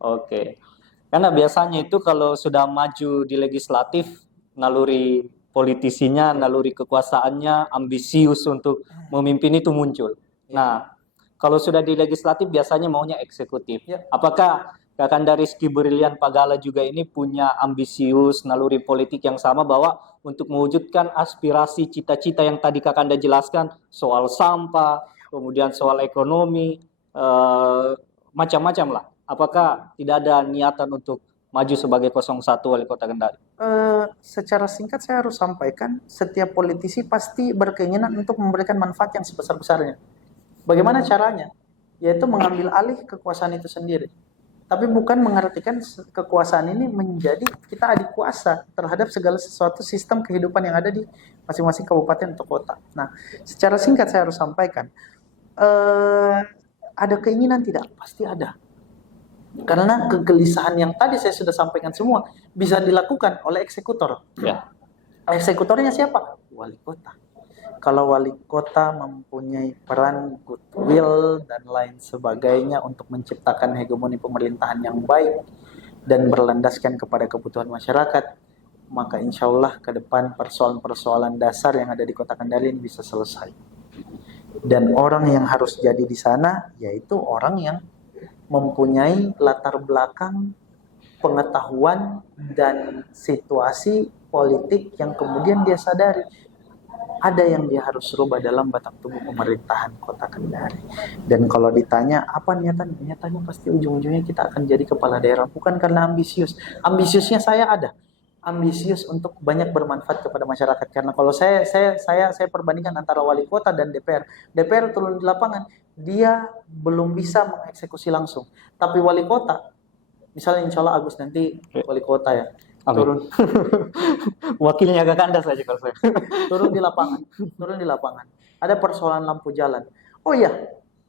Oke. Karena biasanya itu kalau sudah maju di legislatif, naluri politisinya, naluri kekuasaannya, ambisius untuk memimpin itu muncul. Nah, kalau sudah di legislatif biasanya maunya eksekutif. Apakah Kakanda Rizky Brilian Pagala juga ini punya ambisius, naluri politik yang sama bahwa untuk mewujudkan aspirasi cita-cita yang tadi Kakanda jelaskan soal sampah, kemudian soal ekonomi, macam-macam lah. Apakah tidak ada niatan untuk maju sebagai 01 Wali Kota Kendari? Secara singkat saya harus sampaikan, setiap politisi pasti berkeinginan untuk memberikan manfaat yang sebesar-besarnya. Bagaimana caranya? Yaitu mengambil alih kekuasaan itu sendiri. Tapi bukan mengartikan kekuasaan ini menjadi kita adik kuasa terhadap segala sesuatu sistem kehidupan yang ada di masing-masing kabupaten atau kota. Nah, secara singkat saya harus sampaikan, ada keinginan tidak? Pasti ada. Karena kegelisahan yang tadi saya sudah sampaikan semua bisa dilakukan oleh eksekutor. Ya. Eksekutornya siapa? Wali kota. Kalau wali kota mempunyai peran goodwill dan lain sebagainya untuk menciptakan hegemoni pemerintahan yang baik dan berlandaskan kepada kebutuhan masyarakat, maka insya Allah ke depan persoalan-persoalan dasar yang ada di Kota Kendari ini bisa selesai. Dan orang yang harus jadi di sana yaitu orang yang mempunyai latar belakang, pengetahuan, dan situasi politik yang kemudian dia sadari ada yang dia harus rubah dalam batang tubuh pemerintahan Kota Kendari. Dan kalau ditanya apa niatannya pasti ujung-ujungnya kita akan jadi kepala daerah, bukan karena ambisius. Ambisiusnya saya ada, ambisius untuk banyak bermanfaat kepada masyarakat. Karena kalau saya perbandingkan antara wali kota dan DPR turun di lapangan, dia belum bisa mengeksekusi langsung. Tapi wali kota, misalnya insya Allah Agus nanti wali kota ya, turun Wakilnya Kakanda saja kalau saya. turun di lapangan. Ada persoalan lampu jalan. Oh iya,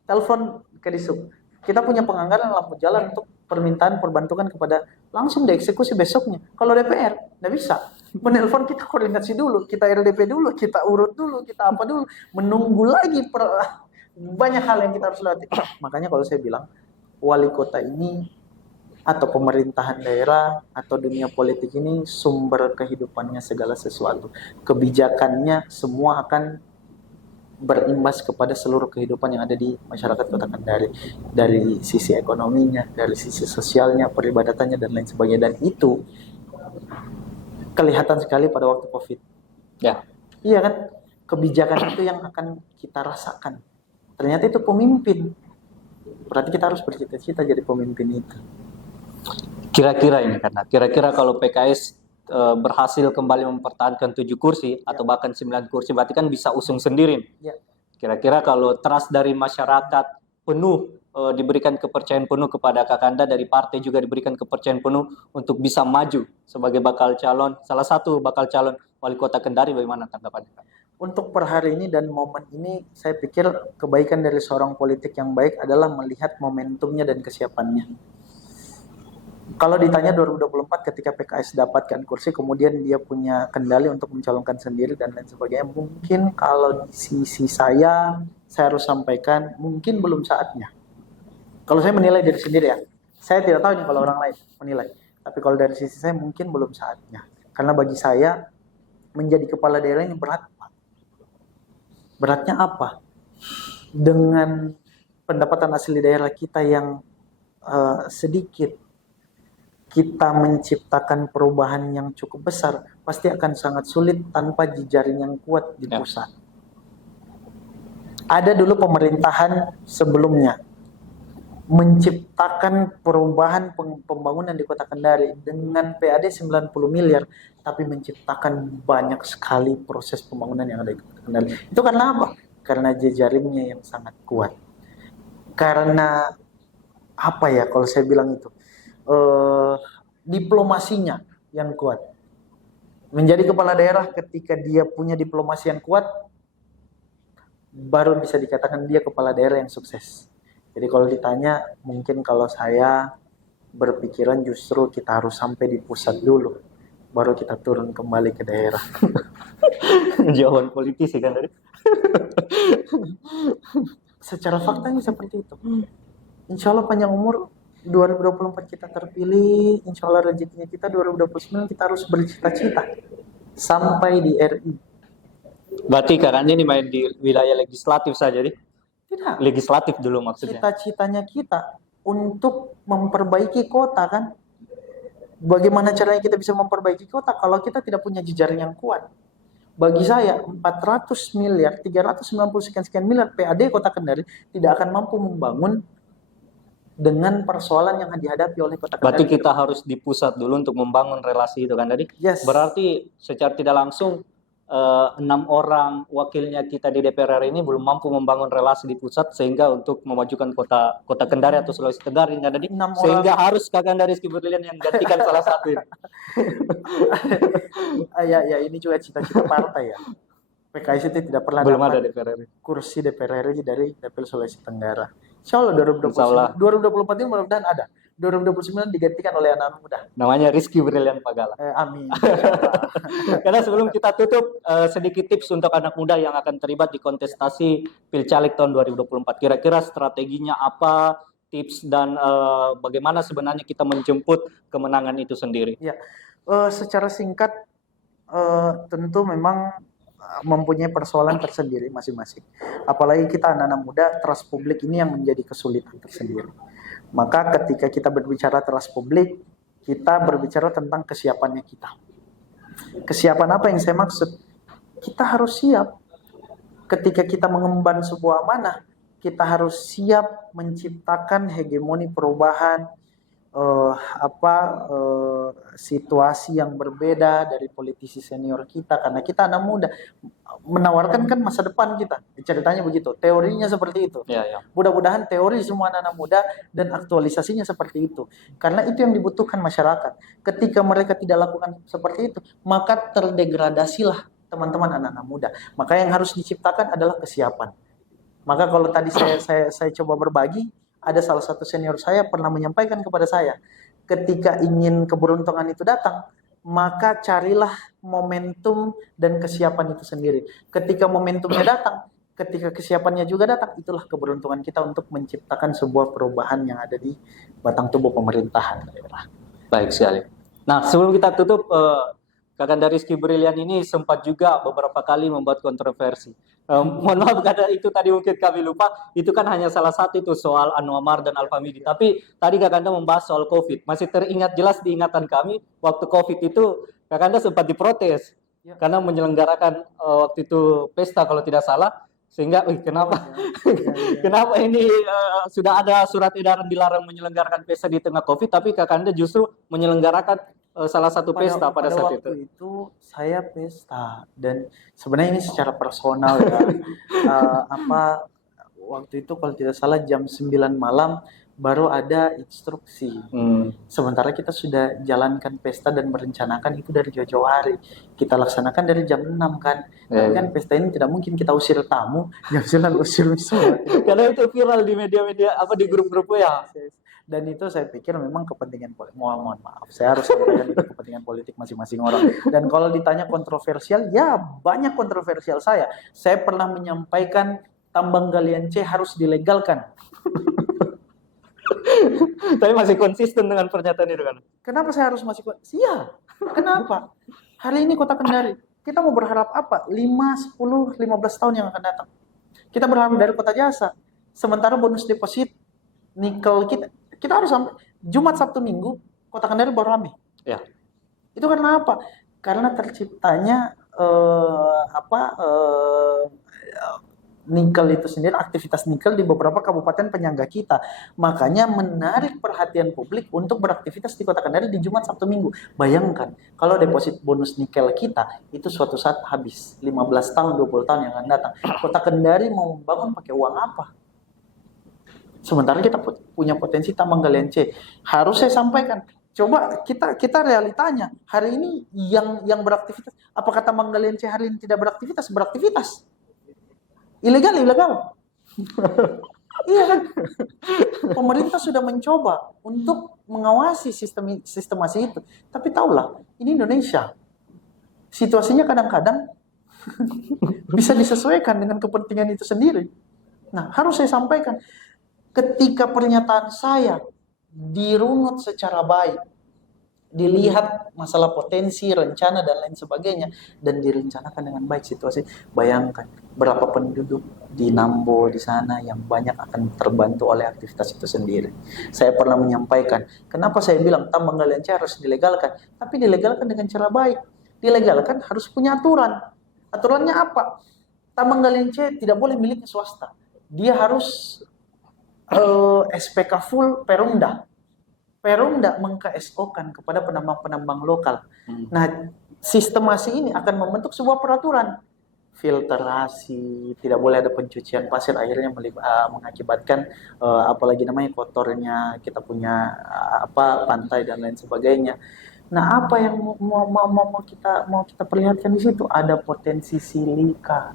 telepon ke Disub. Kita punya penganggaran lampu jalan untuk permintaan perbantuan kepada langsung dieksekusi besoknya. Kalau DPR nggak bisa. Menelpon kita koordinasi dulu, kita RDP dulu, kita urut dulu, kita apa dulu, menunggu lagi banyak hal yang kita harus latih. Makanya kalau saya bilang wali kota ini atau pemerintahan daerah atau dunia politik ini sumber kehidupannya segala sesuatu. Kebijakannya semua akan berimbas kepada seluruh kehidupan yang ada di masyarakat Kota Kendari. Dari sisi ekonominya, dari sisi sosialnya, peribadatannya, dan lain sebagainya. Dan itu kelihatan sekali pada waktu COVID. Ya. Iya kan? Kebijakan itu yang akan kita rasakan. Ternyata itu pemimpin. Berarti kita harus bercita-cita jadi pemimpin itu. Kira-kira kalau PKS berhasil kembali mempertahankan 7 kursi atau bahkan 9 kursi, berarti kan bisa usung sendiri. Ya. Kira-kira kalau trust dari masyarakat penuh, diberikan kepercayaan penuh kepada Kakanda, dari partai juga diberikan kepercayaan penuh untuk bisa maju sebagai salah satu bakal calon wali kota Kendari, bagaimana tanggapannya? Untuk per hari ini dan momen ini, saya pikir kebaikan dari seorang politik yang baik adalah melihat momentumnya dan kesiapannya. Kalau ditanya 2024 ketika PKS dapatkan kursi, kemudian dia punya kendali untuk mencalonkan sendiri dan lain sebagainya, mungkin kalau di sisi saya harus sampaikan, mungkin belum saatnya. Kalau saya menilai diri sendiri ya, saya tidak tahu nih kalau orang lain menilai. Tapi kalau dari sisi saya mungkin belum saatnya. Karena bagi saya, menjadi kepala daerah ini berat, Pak. Beratnya apa? Dengan pendapatan asli daerah kita yang sedikit, kita menciptakan perubahan yang cukup besar, pasti akan sangat sulit tanpa jejaring yang kuat di pusat. Ada dulu pemerintahan sebelumnya menciptakan perubahan pembangunan di Kota Kendari dengan PAD 90 miliar, tapi menciptakan banyak sekali proses pembangunan yang ada di Kota Kendari. Itu karena apa? Karena jejaringnya yang sangat kuat. Karena apa ya kalau saya bilang itu? Diplomasinya yang kuat. Menjadi kepala daerah ketika dia punya diplomasi yang kuat, baru bisa dikatakan dia kepala daerah yang sukses. Jadi kalau ditanya, mungkin kalau saya berpikiran justru kita harus sampai di pusat dulu, baru kita turun kembali ke daerah. Jawaban politisi kan tadi. Secara faktanya seperti itu. Insya Allah panjang umur, 2024 kita terpilih, insya Allah rezekinya kita 2029 kita harus bercita-cita sampai di RI. Berarti Kakanda ini main di wilayah legislatif saja, nih? Tidak. Legislatif dulu maksudnya. Cita-citanya kita untuk memperbaiki kota kan. Bagaimana caranya kita bisa memperbaiki kota kalau kita tidak punya jejaring yang kuat? Bagi saya 400 miliar, 390 sekian miliar PAD Kota Kendari tidak akan mampu membangun dengan persoalan yang dihadapi oleh Kota Kendari. Berarti kita harus di pusat dulu untuk membangun relasi itu kan tadi? Yes. Berarti secara tidak langsung 6 orang wakilnya kita di DPR ini belum mampu membangun relasi di pusat sehingga untuk memajukan kota Kendari atau Sulawesi Tenggara yang ada di 6 sehingga orang. harus Kakanda Rizky Brilian yang gantikan salah satu ini. Ya, ini juga cita-cita partai ya. PKS itu tidak pernah Belum ada dapat DPR RI. kursi DPR RI dari Dapil Sulawesi Tenggara. Insya Allah 2029, Insya Allah. 2024 ini mudah-mudahan ada. 2029 digantikan oleh anak muda. Namanya Rizky Brilian Pagala. Amin. Karena sebelum kita tutup, sedikit tips untuk anak muda yang akan terlibat di kontestasi Pilcaleg tahun 2024. Kira-kira strateginya apa, tips dan bagaimana sebenarnya kita menjemput kemenangan itu sendiri? Ya, secara singkat tentu memang mempunyai persoalan tersendiri masing-masing. Apalagi kita anak-anak muda, trust publik ini yang menjadi kesulitan tersendiri. Maka ketika kita berbicara trust publik, kita berbicara tentang kesiapannya kita. Kesiapan apa yang saya maksud? Kita harus siap. Ketika kita mengemban sebuah amanah, kita harus siap menciptakan hegemoni perubahan, situasi yang berbeda dari politisi senior kita, karena kita anak muda menawarkan kan masa depan kita. Ceritanya begitu, teorinya seperti itu. Ya. Mudah-mudahan teori semua anak muda dan aktualisasinya seperti itu, karena itu yang dibutuhkan masyarakat. Ketika mereka tidak lakukan seperti itu, maka terdegradasilah teman-teman anak-anak muda. Maka yang harus diciptakan adalah kesiapan. Maka kalau tadi saya coba berbagi, ada salah satu senior saya pernah menyampaikan kepada saya, ketika ingin keberuntungan itu datang, maka carilah momentum dan kesiapan itu sendiri. Ketika momentumnya datang, ketika kesiapannya juga datang, itulah keberuntungan kita untuk menciptakan sebuah perubahan yang ada di batang tubuh pemerintahan. Baik sekali. Nah, sebelum kita tutup, Kakanda Rizky Brilian ini sempat juga beberapa kali membuat kontroversi. Mohon maaf karena itu tadi mungkin kami lupa, itu kan hanya salah satu itu soal Anwar dan Alfamidi. Tapi tadi Kakanda membahas soal COVID. Masih teringat jelas di ingatan kami, waktu COVID itu Kakanda sempat diprotes. Ya. Karena menyelenggarakan waktu itu pesta kalau tidak salah. Sehingga, kenapa? Kenapa ini sudah ada surat edaran dilarang menyelenggarakan pesta di tengah COVID, tapi Kakanda justru menyelenggarakan salah satu pesta pada saat waktu itu saya pesta, dan sebenarnya ini secara personal ya. Waktu itu kalau tidak salah jam 9 malam baru ada instruksi. Sementara kita sudah jalankan pesta dan merencanakan itu dari jauh-jauh hari. Kita laksanakan dari jam 6 kan. Tapi kan pesta ini tidak mungkin kita usir tamu, jam 9 usir semua. Karena itu viral di media-media, di grup-grup ya. Dan itu saya pikir memang kepentingan politik. Mohon maaf, saya harus sampaikan itu kepentingan politik masing-masing orang. Dan kalau ditanya kontroversial, ya banyak kontroversial saya. Saya pernah menyampaikan tambang galian C harus dilegalkan. Tapi masih konsisten dengan pernyataan itu kan? Kenapa saya harus masih konsisten? Iya, kenapa? Hari ini Kota Kendari, kita mau berharap apa? 5, 10, 15 tahun yang akan datang. Kita berharap dari Kota Jasa. Sementara bonus deposit nikel kita harus sampai Jumat, Sabtu, Minggu Kota Kendari baru rame. Ya. Itu karena apa? Karena terciptanya nikel itu sendiri, aktivitas nikel di beberapa kabupaten penyangga kita. Makanya menarik perhatian publik untuk beraktivitas di Kota Kendari di Jumat, Sabtu, Minggu. Bayangkan, kalau deposit bonus nikel kita itu suatu saat habis, 15 tahun, 20 tahun yang akan datang. Kota Kendari mau membangun pakai uang apa? Sementara kita punya potensi tambang galian C. Harus saya sampaikan. Coba kita realitanya. Hari ini yang beraktivitas, apakah tambang galian C hari ini tidak beraktivitas? Beraktivitas. Ilegal. Iya kan? Pemerintah sudah mencoba untuk mengawasi sistemasi itu. Tapi tahulah, ini Indonesia. Situasinya kadang-kadang bisa disesuaikan dengan kepentingan itu sendiri. Nah, harus saya sampaikan. Ketika pernyataan saya dirunut secara baik, dilihat masalah potensi, rencana, dan lain sebagainya, dan direncanakan dengan baik situasi, bayangkan berapa penduduk di Nambo di sana yang banyak akan terbantu oleh aktivitas itu sendiri. Saya pernah menyampaikan, kenapa saya bilang tambang galian C harus dilegalkan, tapi dilegalkan dengan cara baik. Dilegalkan harus punya aturan. Aturannya apa? Tambang galian C tidak boleh miliknya swasta. Dia harus SPK full Perumda. Perumda meng-KSO-kan kepada penambang-penambang lokal. Nah, sistemasi ini akan membentuk sebuah peraturan. Filterasi, tidak boleh ada pencucian pasir, akhirnya mengakibatkan apalagi namanya kotornya kita punya pantai dan lain sebagainya. Nah, apa yang mau kita perlihatkan di situ? Ada potensi silika,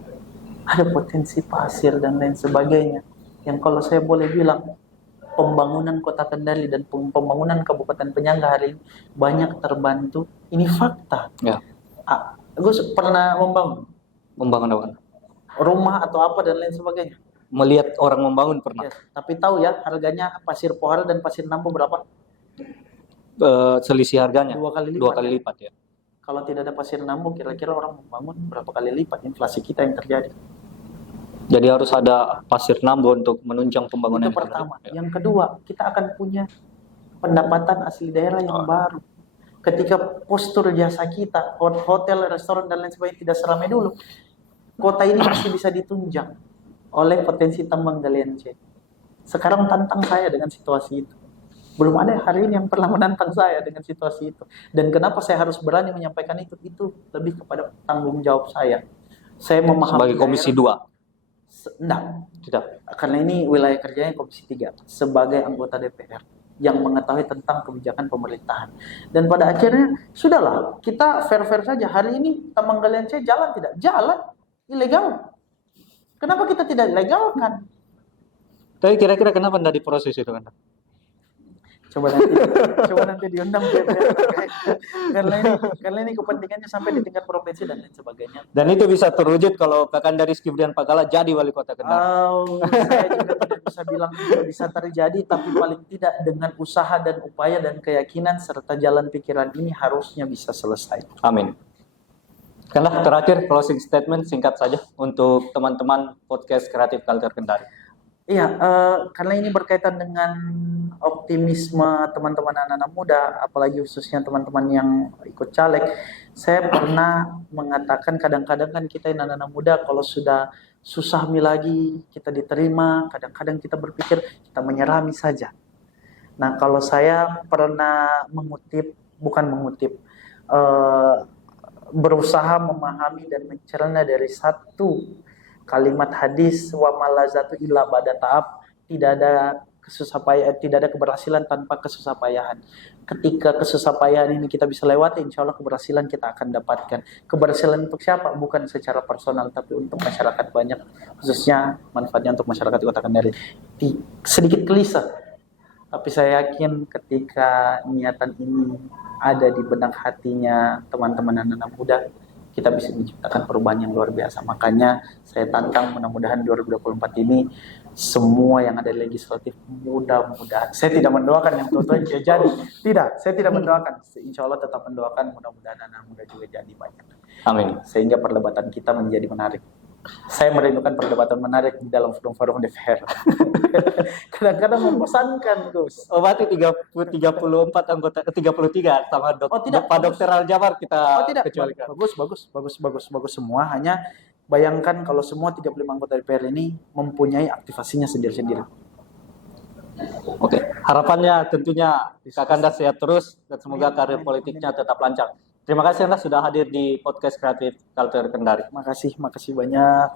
ada potensi pasir dan lain sebagainya. Yang kalau saya boleh bilang, pembangunan Kota Kendari dan pembangunan Kabupaten Penyangga hari ini banyak terbantu. Ini fakta. Ya. Gus pernah membangun Membangun rumah atau apa dan lain sebagainya. melihat orang membangun pernah. Ya, tapi tahu ya harganya pasir Pohara dan pasir Nambo berapa? Selisih harganya 2 kali lipat. 2 kali lipat ya. Kalau tidak ada pasir Nambo, kira-kira orang membangun berapa kali lipat inflasi kita yang terjadi. Jadi harus ada pasir Nambo untuk menunjang pembangunan Itu pertama. Ya. Yang kedua, kita akan punya pendapatan asli daerah yang baru. Ketika postur jasa kita, hotel, restoran, dan lain sebagainya tidak seramai dulu, kota ini masih bisa ditunjang oleh potensi tambang galian C. Sekarang tantang saya dengan situasi itu. Belum ada hari ini yang pernah menantang saya dengan situasi itu. Dan kenapa saya harus berani menyampaikan itu? Itu lebih kepada tanggung jawab saya. Saya memahami Sebagai Komisi 2? Enggak. Tidak. Karena ini wilayah kerjanya Komisi 3. Sebagai anggota DPR yang mengetahui tentang kebijakan pemerintahan. Dan pada akhirnya, sudahlah, kita fair-fair saja. Hari ini tambang galian C jalan tidak? Jalan. Ilegal. Kenapa kita tidak legalkan? Tapi kira-kira kenapa tidak diproses itu kan? Coba nanti diundang karena ini kepentingannya sampai di tingkat provinsi dan lain sebagainya. Dan itu bisa terwujud kalau Kakanda Rizky Brian Pagala jadi wali kota Kendari. Saya juga tidak bisa bilang itu bisa terjadi, tapi paling tidak dengan usaha dan upaya dan keyakinan serta jalan pikiran ini harusnya bisa selesai. Amin. Karena terakhir closing statement singkat saja untuk teman-teman podcast Kreatif Culture Kendari. Iya, karena ini berkaitan dengan optimisme teman-teman anak-anak muda, apalagi khususnya teman-teman yang ikut caleg. Saya pernah mengatakan kadang-kadang kan kita anak-anak muda kalau sudah susah lagi kita diterima, kadang-kadang kita berpikir kita menyerami saja. Nah, kalau saya pernah berusaha memahami dan mencerna dari satu kalimat hadis wa malazatu illa ba'da ta'ab, tidak ada keberhasilan tanpa kesusahpayahan. Ketika kesusahpayahan ini kita bisa lewati, insya Allah keberhasilan kita akan dapatkan. Keberhasilan untuk siapa? Bukan secara personal, tapi untuk masyarakat banyak, khususnya manfaatnya untuk masyarakat Kota Kendari. Sedikit klise, tapi saya yakin ketika niatan ini ada di benak hatinya teman-teman anak-anak muda, kita bisa menciptakan perubahan yang luar biasa. Makanya saya tantang mudah-mudahan 2024 ini semua yang ada di legislatif mudah-mudahan. Saya tidak mendoakan yang tua-tua jadi. Tidak, saya tidak mendoakan. Insya Allah tetap mendoakan mudah-mudahan anak muda juga jadi banyak. Amin. Sehingga perdebatan kita menjadi menarik. Saya merindukan perdebatan menarik di dalam forum-forum DPR. Kadang-kadang membosankan, Gus. Oh, berarti 34 anggota 33 sama Pak Dr. Aljabar kita kecualikan. Bagus semua. Hanya bayangkan kalau semua 35 anggota DPR ini mempunyai aktivasinya sendiri-sendiri. Oke, harapannya tentunya Kakanda sehat terus dan semoga karir politiknya tetap lancar. Terima kasih Anda sudah hadir di podcast Kreatif Culture Kendari. Makasih banyak.